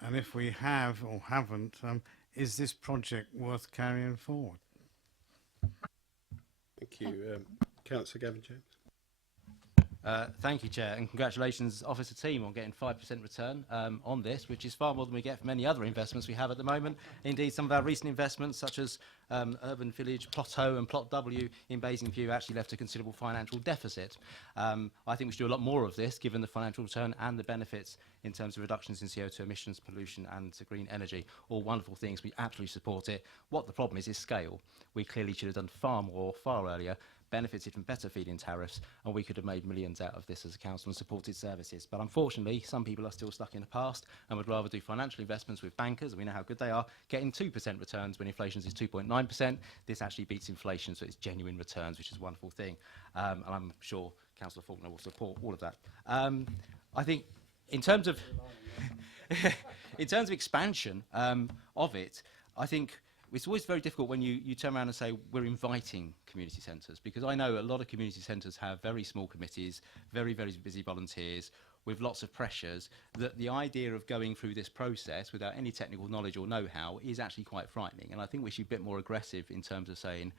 And if we have or haven't, is this project worth carrying forward? Thank you. Councillor Gavin James. Thank you, Chair, and congratulations, Officer Team, on getting 5% return on this, which is far more than we get from any other investments we have at the moment. Indeed, some of our recent investments, such as Urban Village, Plot O and Plot W in Basingview, actually left a considerable financial deficit. I think we should do a lot more of this, given the financial return and the benefits in terms of reductions in CO2 emissions, pollution and green energy. All wonderful things. We absolutely support it. What the problem is scale. We clearly should have done far more, far earlier, benefited from better feed-in tariffs, and we could have made millions out of this as a council and supported services. But unfortunately, some people are still stuck in the past and would rather do financial investments with bankers, and we know how good they are, getting 2% returns when inflation is 2.9%. This actually beats inflation, so it's genuine returns, which is a wonderful thing. And I'm sure Councillor Faulkner will support all of that. I think in terms of in terms of expansion of it, I think it's always very difficult when you turn around and say we're inviting community centres, because I know a lot of community centres have very small committees, very, very busy volunteers with lots of pressures, that the idea of going through this process without any technical knowledge or know-how is actually quite frightening. And I think we should be a bit more aggressive in terms of saying,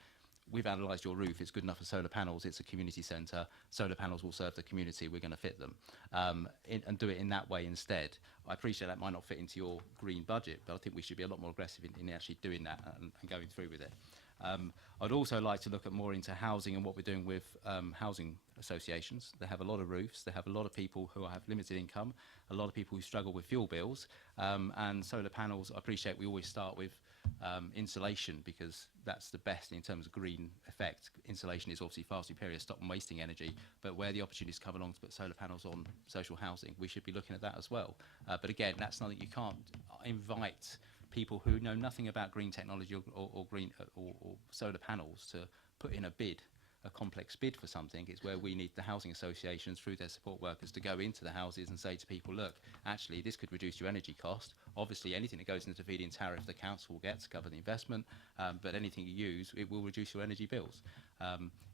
we've analysed your roof, it's good enough for solar panels, it's a community centre, solar panels will serve the community, we're going to fit them, and do it in that way instead. I appreciate that might not fit into your green budget, but I think we should be a lot more aggressive in actually doing that and going through with it. I'd also like to look at more into housing and what we're doing with housing associations. They have a lot of roofs, they have a lot of people who have limited income, a lot of people who struggle with fuel bills, and solar panels, I appreciate we always start with insulation, because that's the best in terms of green effect. Insulation is obviously far superior, stop them wasting energy, but where the opportunities come along to put solar panels on social housing, we should be looking at that as well. But again, that's something you can't invite people who know nothing about green technology or green or solar panels to put in a bid, a complex bid for something. It's where we need the housing associations through their support workers to go into the houses and say to people, look, actually this could reduce your energy cost. Obviously anything that goes into the feed-in tariff the council will get to cover the investment, but anything you use, it will reduce your energy bills.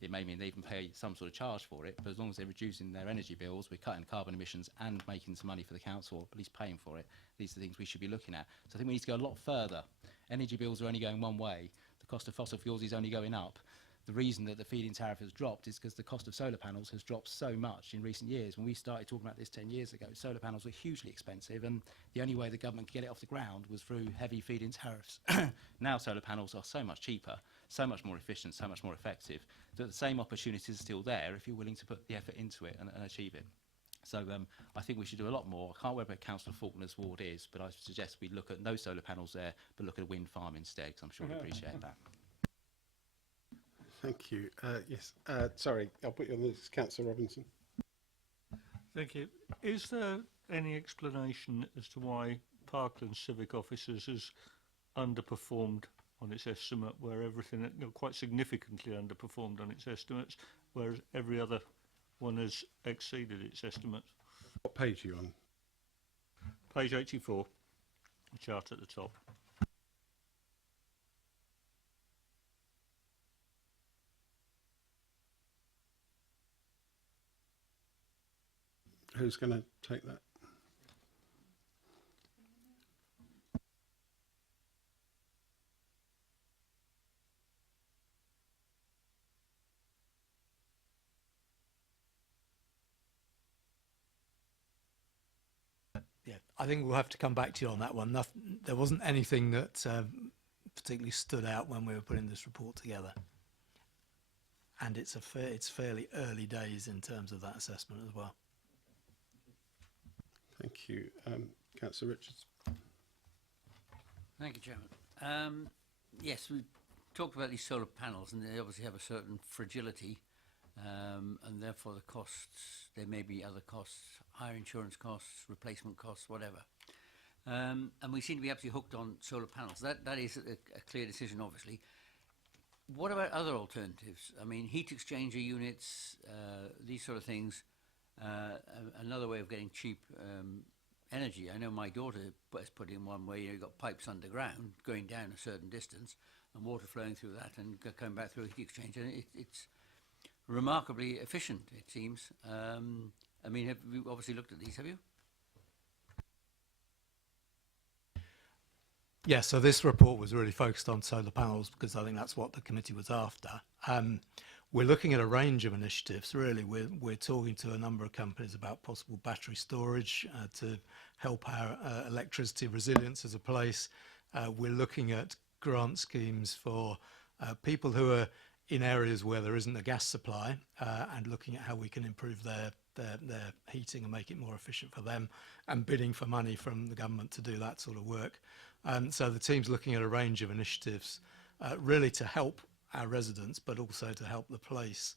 It may mean they even pay some sort of charge for it, but as long as they're reducing their energy bills, we're cutting carbon emissions and making some money for the council, or at least paying for it. These are the things we should be looking at. So I think we need to go a lot further. Energy bills are only going one way. The cost of fossil fuels is only going up. The reason that the feed-in tariff has dropped is because the cost of solar panels has dropped so much in recent years. When we started talking about this 10 years ago, solar panels were hugely expensive, and the only way the government could get it off the ground was through heavy feed-in tariffs. Now solar panels are so much cheaper, so much more efficient, so much more effective, that the same opportunities are still there if you're willing to put the effort into it and achieve it. So I think we should do a lot more. I can't remember where Councillor Faulkner's ward is, but I suggest we look at no solar panels there, but look at a wind farm instead, because I'm sure he'd appreciate that. Thank you. Yes, sorry, I'll put you on this, Councillor Robinson. Thank you. Is there any explanation as to why Parkland Civic Officers has underperformed on its estimate, where everything, quite significantly underperformed on its estimates, whereas every other one has exceeded its estimates? What page are you on? Page 84, the chart at the top. Who's going to take that? I think we'll have to come back to you on that one. There wasn't anything that particularly stood out when we were putting this report together. And it's fairly early days in terms of that assessment as well. Thank you. Councillor Richards. Thank you, Chairman. Yes, we talked about these solar panels, and they obviously have a certain fragility, and therefore the costs, there may be other costs, higher insurance costs, replacement costs, whatever. And we seem to be absolutely hooked on solar panels. That is a clear decision, obviously. What about other alternatives? I mean, heat exchanger units, these sort of things, another way of getting cheap energy. I know my daughter has put in one where you've got pipes underground going down a certain distance and water flowing through that and coming back through a heat exchanger. And it's remarkably efficient, it seems. I mean, have you obviously looked at these, have you? Yeah, so this report was really focused on solar panels because I think that's what the committee was after. We're looking at a range of initiatives, really. We're talking to a number of companies about possible battery storage to help our electricity resilience as a place. We're looking at grant schemes for people who are in areas where there isn't a gas supply and looking at how we can improve their heating and make it more efficient for them, and bidding for money from the government to do that sort of work. So the team's looking at a range of initiatives really to help our residents, but also to help the place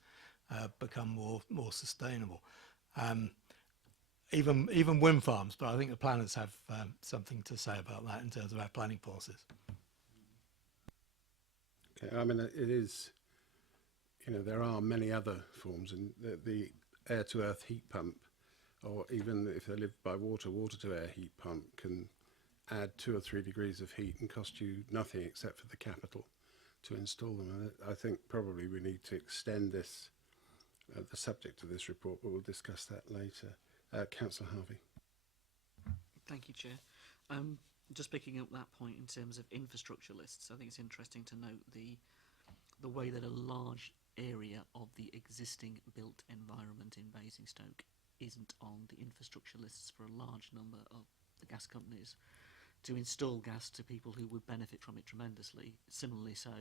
become more sustainable. Even wind farms, but I think the planners have something to say about that in terms of our planning policies. Okay, I mean, it is, you know, there are many other forms, and the air-to-earth heat pump, or even if they live by water, water-to-air heat pump can add 2 or 3 degrees of heat and cost you nothing except for the capital to install them. And I think probably we need to extend this, the subject of this report, but we'll discuss that later. Councillor Harvey. Thank you, Chair. Just picking up that point in terms of infrastructure lists, I think it's interesting to note the way that a large area of the existing built environment in Basingstoke isn't on the infrastructure lists for a large number of the gas companies to install gas to people who would benefit from it tremendously. Similarly, so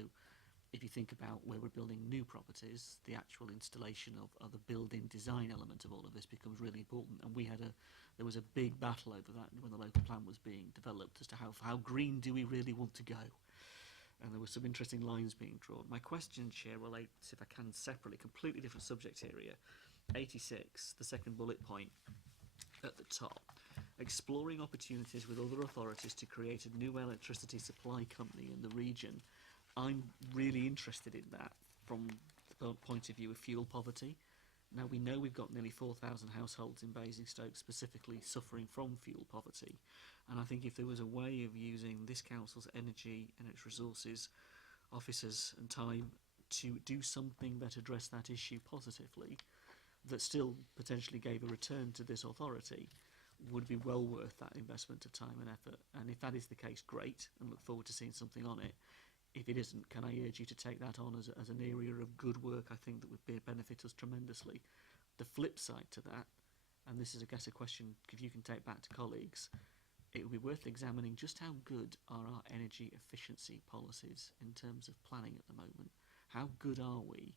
if you think about where we're building new properties, the actual installation of the building design element of all of this becomes really important. And there was a big battle over that when the local plan was being developed as to how green do we really want to go. And there were some interesting lines being drawn. My question, Chair, relates, if I can, separately, completely different subject area. 86, the second bullet point at the top. Exploring opportunities with other authorities to create a new electricity supply company in the region. I'm really interested in that from the point of view of fuel poverty. Now, we know we've got nearly 4,000 households in Basingstoke specifically suffering from fuel poverty. And I think if there was a way of using this council's energy and its resources, officers and time to do something that addressed that issue positively, that still potentially gave a return to this authority, would be well worth that investment of time and effort. And if that is the case, great, and look forward to seeing something on it. If it isn't, can I urge you to take that on as an area of good work? I think that would benefit us tremendously. The flip side to that, and this is, I guess, a question if you can take back to colleagues, it would be worth examining just how good are our energy efficiency policies in terms of planning at the moment. How good are we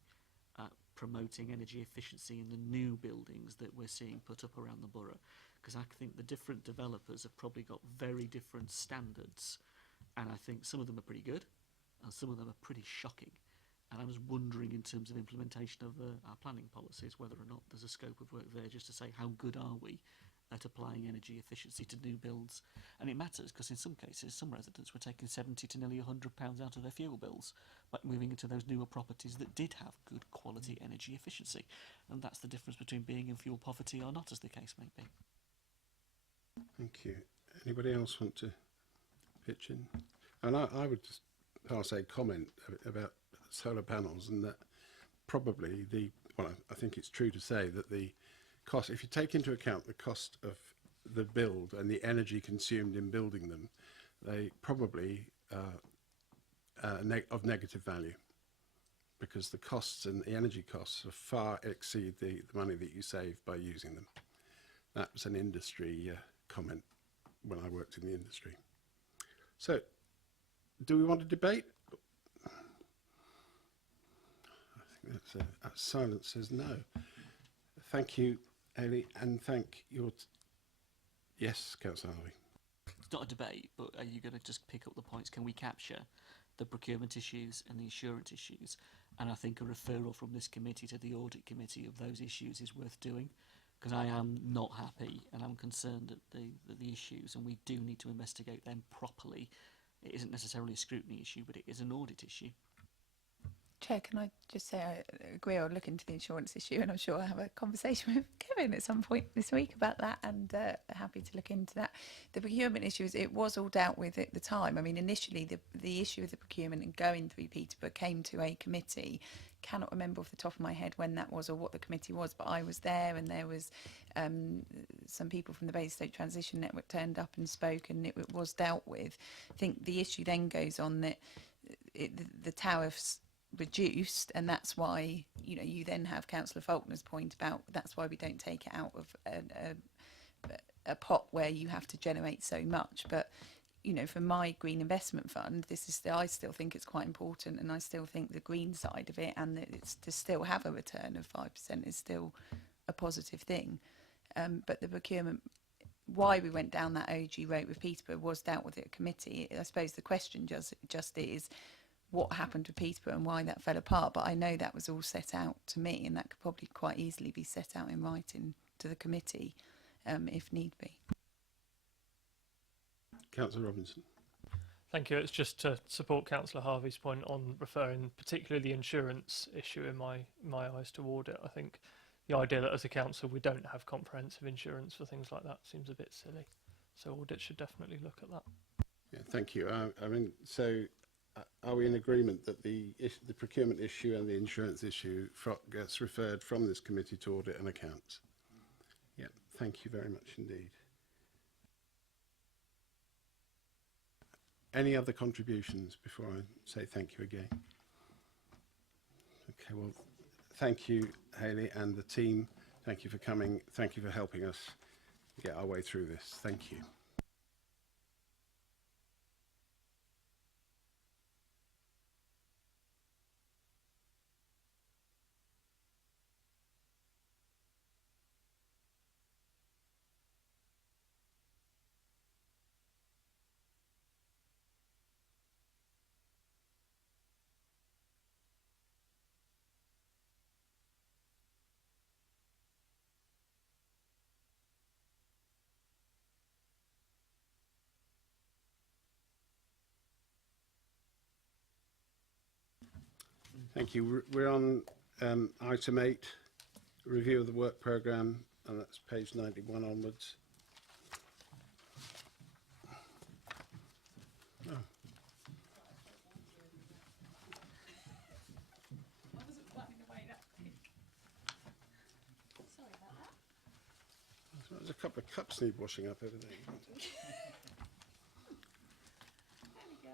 at promoting energy efficiency in the new buildings that we're seeing put up around the borough? Because I think the different developers have probably got very different standards, and I think some of them are pretty good and some of them are pretty shocking. And I was wondering, in terms of implementation of our planning policies, whether or not there's a scope of work there just to say how good are we at applying energy efficiency to new builds. And it matters because in some cases some residents were taking £70 to nearly £100 out of their fuel bills by moving into those newer properties that did have good quality energy efficiency. And that's the difference between being in fuel poverty or not, as the case may be. Thank you. Anybody else want to pitch in? And I would just pass a comment about solar panels, and that probably I think it's true to say that the cost, if you take into account the cost of the build and the energy consumed in building them, they probably of negative value, because the costs and the energy costs far exceed the money that you save by using them. That was an industry comment when I worked in the industry. So, do we want to debate? I think that silence says no. Thank you, Ellie, and thank your... Yes, Councillor Harvey. It's not a debate, but are you going to just pick up the points? Can we capture the procurement issues and the insurance issues? And I think a referral from this committee to the audit committee of those issues is worth doing, because I am not happy and I'm concerned at the issues, and we do need to investigate them properly. It isn't necessarily a scrutiny issue, but it is an audit issue. Chair, can I just say I agree, I'll look into the insurance issue, and I'm sure I'll have a conversation with Kevin at some point this week about that, and happy to look into that. The procurement issues, it was all dealt with at the time. I mean, initially the issue of the procurement and going through Peterborough came to a committee. Cannot remember off the top of my head when that was or what the committee was, but I was there, and there was some people from the Basingstoke Transition Network turned up and spoke, and it was dealt with. I think the issue then goes on that the tariffs reduced, and that's why you then have Councillor Faulkner's point about that's why we don't take it out of a pot where you have to generate so much. But for my green investment fund, I still think it's quite important, and I still think the green side of it, and that it's to still have a return of 5% is still a positive thing. But the procurement, why we went down that OG route with Peterborough was dealt with at a committee. I suppose the question just is what happened with Peterborough and why that fell apart. But I know that was all set out to me, and that could probably quite easily be set out in writing to the committee if need be. Councillor Robinson. Thank you. It's just to support Councillor Harvey's point on referring particularly the insurance issue in my eyes to audit. I think the idea that as a council we don't have comprehensive insurance for things like that seems a bit silly. So audit should definitely look at that. Yeah, thank you. I mean, so are we in agreement that the procurement issue and the insurance issue gets referred from this committee to audit and accounts? Yeah, thank you very much indeed. Any other contributions before I say thank you again? Okay, well, thank you, Hayley, and the team. Thank you for coming. Thank you for helping us get our way through this. Thank you. Thank you. We're on item 8, review of the work programme, and that's page 91 onwards. Oh. I wasn't planning away that quick. Sorry about that. There's a couple of cups need washing up over there. There we go.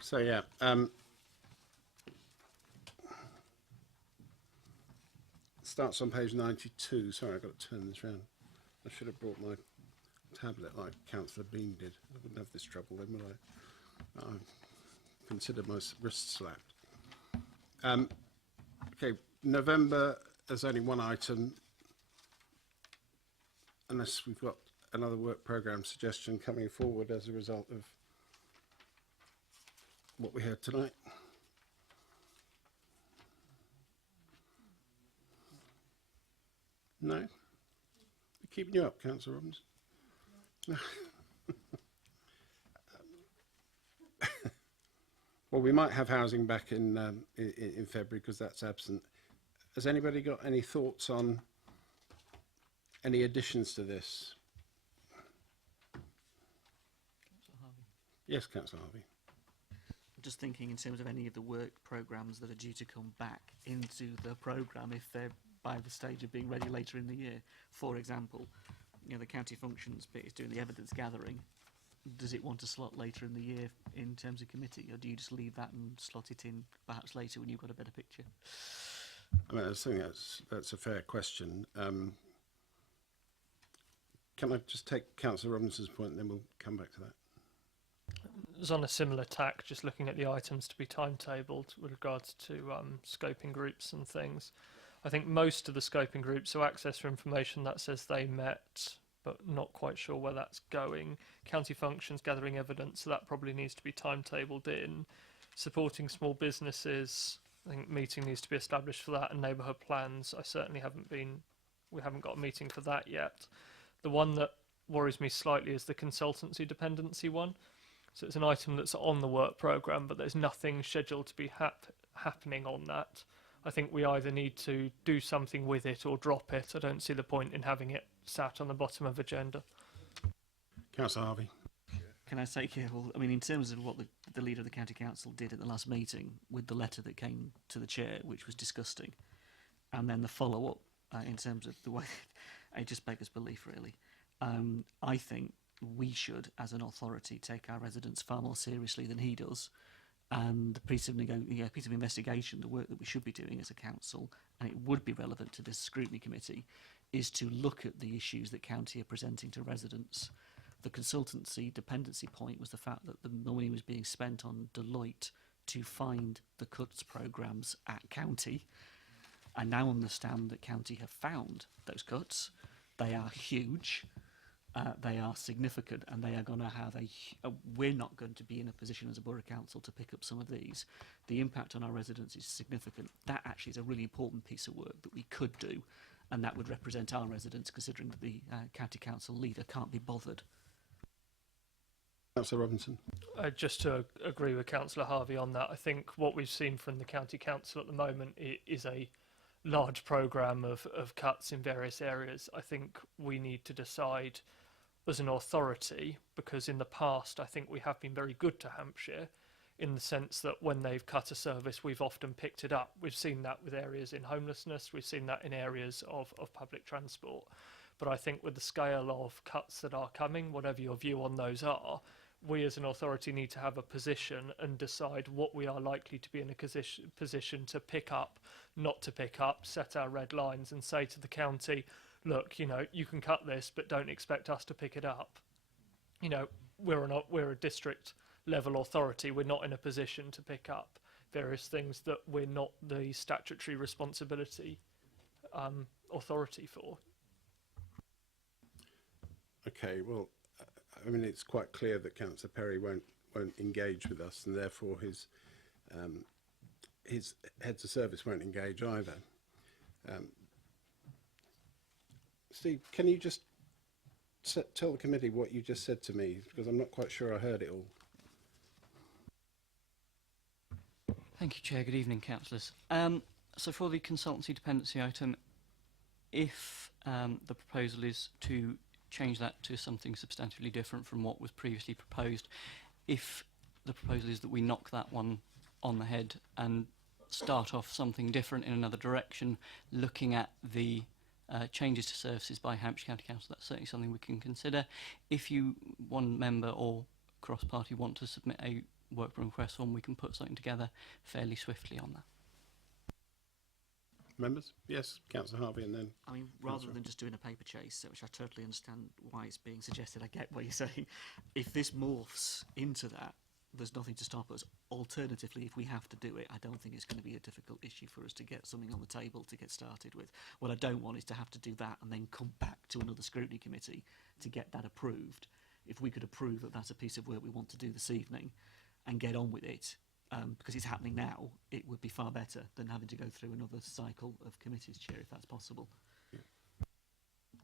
So yeah, starts on page 92. Sorry, I've got to turn this round. I should have brought my tablet like Councillor Bean did. I wouldn't have this trouble then, would I? I consider my wrist slapped. Okay, November, there's only one item, unless we've got another work programme suggestion coming forward as a result of what we heard tonight. No? We're keeping you up, Councillor Robbins. Well, we might have housing back in February because that's absent. Has anybody got any thoughts on any additions to this? Yes, Councillor Harvey. Just thinking in terms of any of the work programmes that are due to come back into the programme if they're by the stage of being ready later in the year. For example, the county functions bit is doing the evidence gathering. Does it want to slot later in the year in terms of committee, or do you just leave that and slot it in perhaps later when you've got a better picture? I mean, I think that's a fair question. Can I just take Councillor Robinson's point and then we'll come back to that? It was on a similar tack, just looking at the items to be timetabled with regards to scoping groups and things. I think most of the scoping groups, so access for information, that says they met, but not quite sure where that's going. County functions, gathering evidence, so that probably needs to be timetabled in. Supporting small businesses, I think meeting needs to be established for that, and neighbourhood plans, we haven't got a meeting for that yet. The one that worries me slightly is the consultancy dependency one. So it's an item that's on the work programme, but there's nothing scheduled to be happening on that. I think we either need to do something with it or drop it. I don't see the point in having it sat on the bottom of agenda. Councillor Harvey. Can I say, yeah, well, I mean, in terms of what the leader of the county council did at the last meeting with the letter that came to the chair, which was disgusting, and then the follow-up in terms of the way it just beggars belief, really. I think we should, as an authority, take our residents far more seriously than he does. And the piece of investigation, the work that we should be doing as a council, and it would be relevant to this scrutiny committee, is to look at the issues that county are presenting to residents. The consultancy dependency point was the fact that the money was being spent on Deloitte to find the cuts programmes at county. I now understand that county have found those cuts. They are huge. They are significant, and they are going to have we're not going to be in a position as a borough council to pick up some of these. The impact on our residents is significant. That actually is a really important piece of work that we could do, and that would represent our residents, considering that the county council leader can't be bothered. Councillor Robinson. Just to agree with Councillor Harvey on that, I think what we've seen from the county council at the moment is a large programme of cuts in various areas. I think we need to decide as an authority, because in the past I think we have been very good to Hampshire in the sense that when they've cut a service we've often picked it up. We've seen that with areas in homelessness, we've seen that in areas of public transport. But I think with the scale of cuts that are coming, whatever your view on those are, we as an authority need to have a position and decide what we are likely to be in a position to pick up, not to pick up, set our red lines and say to the county, look, you can cut this, but don't expect us to pick it up. We're a district level authority. We're not in a position to pick up various things that we're not the statutory responsibility authority for. Okay, well, I mean, it's quite clear that Councillor Perry won't engage with us, and therefore his heads of service won't engage either. Steve, can you just tell the committee what you just said to me, because I'm not quite sure I heard it all. Thank you, Chair. Good evening, councillors. So for the consultancy dependency item, if the proposal is to change that to something substantially different from what was previously proposed, if the proposal is that we knock that one on the head and start off something different in another direction, looking at the changes to services by Hampshire County Council, that's certainly something we can consider. If you, one member or cross-party, want to submit a work request form, we can put something together fairly swiftly on that. Members? Yes, Councillor Harvey, and then... I mean, rather than just doing a paper chase, which I totally understand why it's being suggested, I get what you're saying. If this morphs into that, there's nothing to stop us. Alternatively, if we have to do it, I don't think it's going to be a difficult issue for us to get something on the table to get started with. What I don't want is to have to do that and then come back to another scrutiny committee to get that approved. If we could approve that that's a piece of work we want to do this evening and get on with it, because it's happening now, it would be far better than having to go through another cycle of committees, Chair, if that's possible.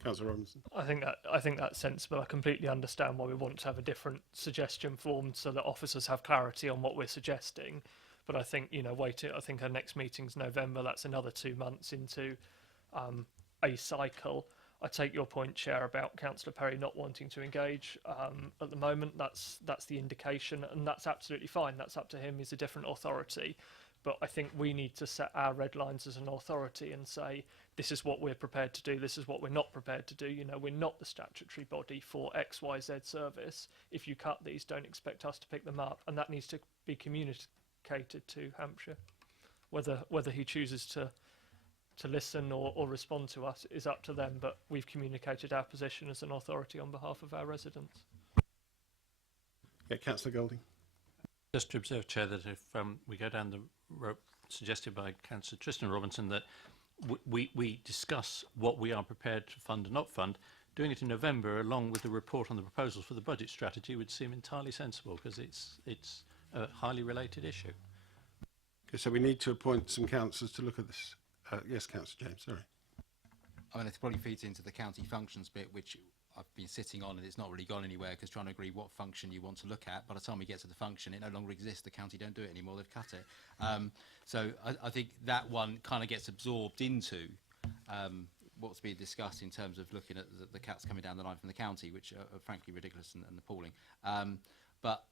Councillor Robinson. I think that's sensible. I completely understand why we want to have a different suggestion form so that officers have clarity on what we're suggesting. But I think, I think our next meeting's November. That's another 2 months into a cycle. I take your point, Chair, about Councillor Perry not wanting to engage at the moment. That's the indication, and that's absolutely fine. That's up to him. He's a different authority. But I think we need to set our red lines as an authority and say, this is what we're prepared to do, this is what we're not prepared to do. We're not the statutory body for XYZ service. If you cut these, don't expect us to pick them up. And that needs to be communicated to Hampshire. Whether he chooses to to listen or respond to us is up to them, but we've communicated our position as an authority on behalf of our residents. Yeah, Councillor Golding. Just to observe, Chair, that if we go down the route suggested by Councillor Tristan Robinson, that we discuss what we are prepared to fund and not fund, doing it in November along with the report on the proposals for the budget strategy would seem entirely sensible, because it's a highly related issue. Okay, so we need to appoint some councillors to look at this. Yes, Councillor James, sorry. I mean, it probably feeds into the county functions bit, which I've been sitting on, and it's not really gone anywhere, because trying to agree what function you want to look at, by the time we get to the function, it no longer exists. The county don't do it anymore. They've cut it. So I think that one kind of gets absorbed into what's being discussed in terms of looking at the cuts coming down the line from the county, which are frankly ridiculous and appalling. But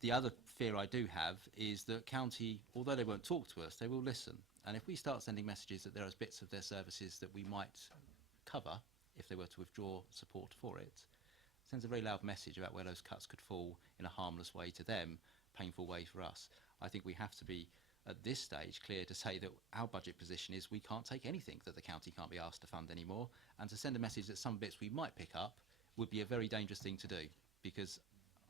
the other fear I do have is that county, although they won't talk to us, they will listen. And if we start sending messages that there are bits of their services that we might cover if they were to withdraw support for it, sends a very loud message about where those cuts could fall in a harmless way to them, painful way for us. I think we have to be, at this stage, clear to say that our budget position is we can't take anything that the county can't be asked to fund anymore, and to send a message that some bits we might pick up would be a very dangerous thing to do, because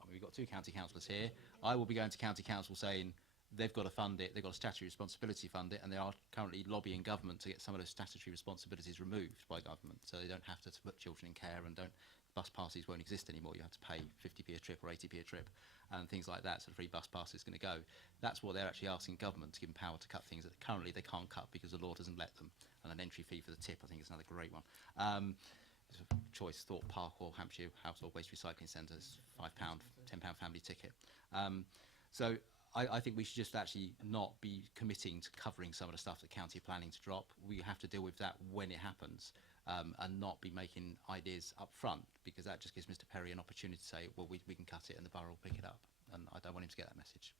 I mean, we've got two county councillors here. I will be going to county council saying they've got to fund it, they've got a statutory responsibility to fund it, and they are currently lobbying government to get some of those statutory responsibilities removed by government, so they don't have to put children in care, and bus passes won't exist anymore. You have to pay 50p a trip or 80p a trip and things like that, so the free bus pass is going to go. That's what they're actually asking government, to give them power to cut things that currently they can't cut because the law doesn't let them. And an entry fee for the tip, I think, is another great one. It's a choice, Thorpe Park or Hampshire Household Waste Recycling Centres, £5, £10 family ticket. So I think we should just actually not be committing to covering some of the stuff that county are planning to drop. We have to deal with that when it happens, and not be making ideas up front, because that just gives Mr Perry an opportunity to say, well, we can cut it and the borough will pick it up. And I don't want him to get that message.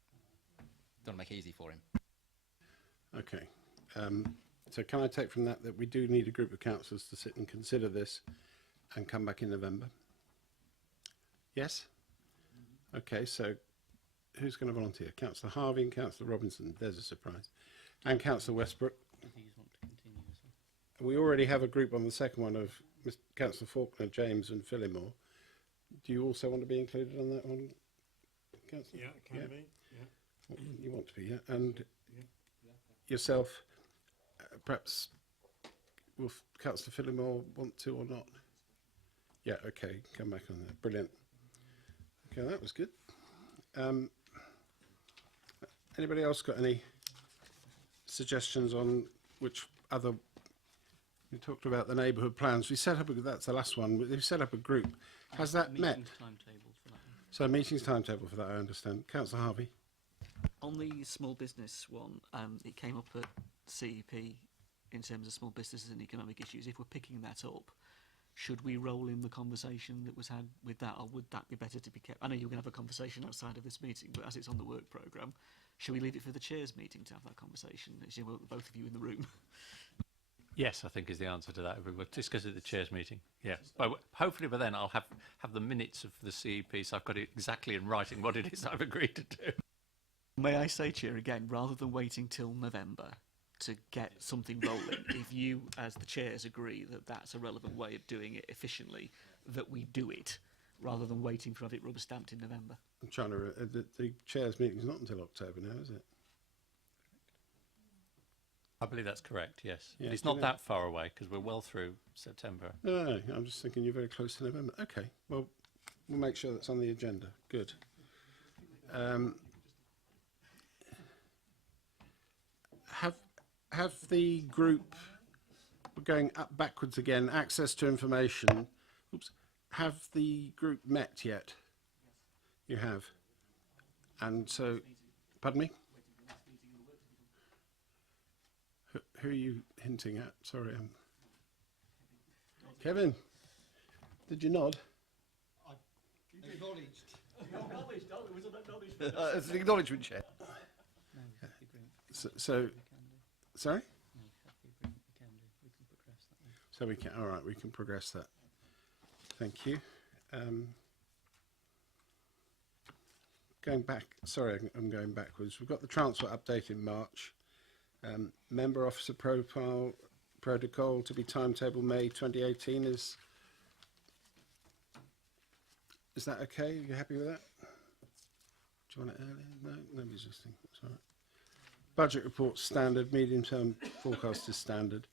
Don't want to make it easy for him. Okay. So can I take from that we do need a group of councillors to sit and consider this and come back in November? Yes? Okay, so who's going to volunteer? Councillor Harvey and Councillor Robinson. There's a surprise. And Councillor Westbrook. We already have a group on the second one of Councillor Faulkner, James and Phillimore. Do you also want to be included on that one, Councillor? Yeah, can be. Yeah. You want to be, yeah? And yourself, perhaps will Councillor Phillimore want to or not? Yeah, okay, come back on that. Brilliant. Okay, that was good. Anybody else got any suggestions on which other... We talked about the neighbourhood plans. We set up, that's the last one, we set up a group. Has that met? Timetable for that one. So meetings timetable for that, I understand. Councillor Harvey. On the small business one, it came up at CEP in terms of small businesses and economic issues. If we're picking that up, should we roll in the conversation that was had with that, or would that be better to be kept? I know you're going to have a conversation outside of this meeting, but as it's on the work programme, should we leave it for the chairs meeting to have that conversation? As you know, both of you in the room. Yes, I think is the answer to that. We'll discuss it at the chairs meeting. Yeah, but hopefully by then I'll have the minutes of the CEP, so I've got it exactly in writing what it is I've agreed to do. May I say, Chair, again, rather than waiting till November to get something rolling, if you, as the chairs, agree that that's a relevant way of doing it efficiently, that we do it, rather than waiting for it rubber stamped in November. I'm trying to... the chairs meeting's not until October now, is it? I believe that's correct, yes. Yeah, It's do you not know- that far away, because we're well through September. No, I'm just thinking you're very close to November. Okay, well, we'll make sure that's on the agenda. Good. Have the group, we're going up backwards again, access to information. Oops. Have the group met yet? You have. And so, pardon me? Who are you hinting at? Sorry, Kevin, did you nod? Acknowledged. It was an It's an acknowledgement, Chair. So sorry? So we can, all right, we can progress that. Thank you. Going back, sorry, I'm going backwards. We've got the transfer update in March. Member officer profile, protocol to be timetable May 2018 is that okay? Are you happy with that? Do you want it earlier? No, nobody's listening. That's all right. Budget report standard, medium-term forecast is standard.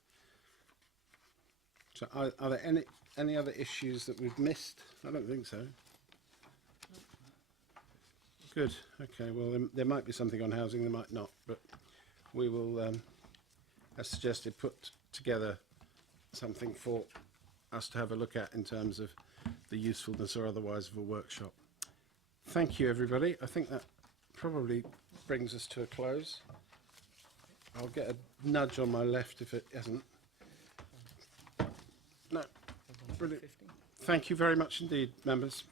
So are there any other issues that we've missed? I don't think so. Good. Okay. Well, there might be something on housing. There might not. But we will, as suggested, put together something for us to have a look at in terms of the usefulness or otherwise of a workshop. Thank you, everybody. I think that probably brings us to a close. I'll get a nudge on my left if it hasn't. No. Brilliant. Thank you very much indeed, members.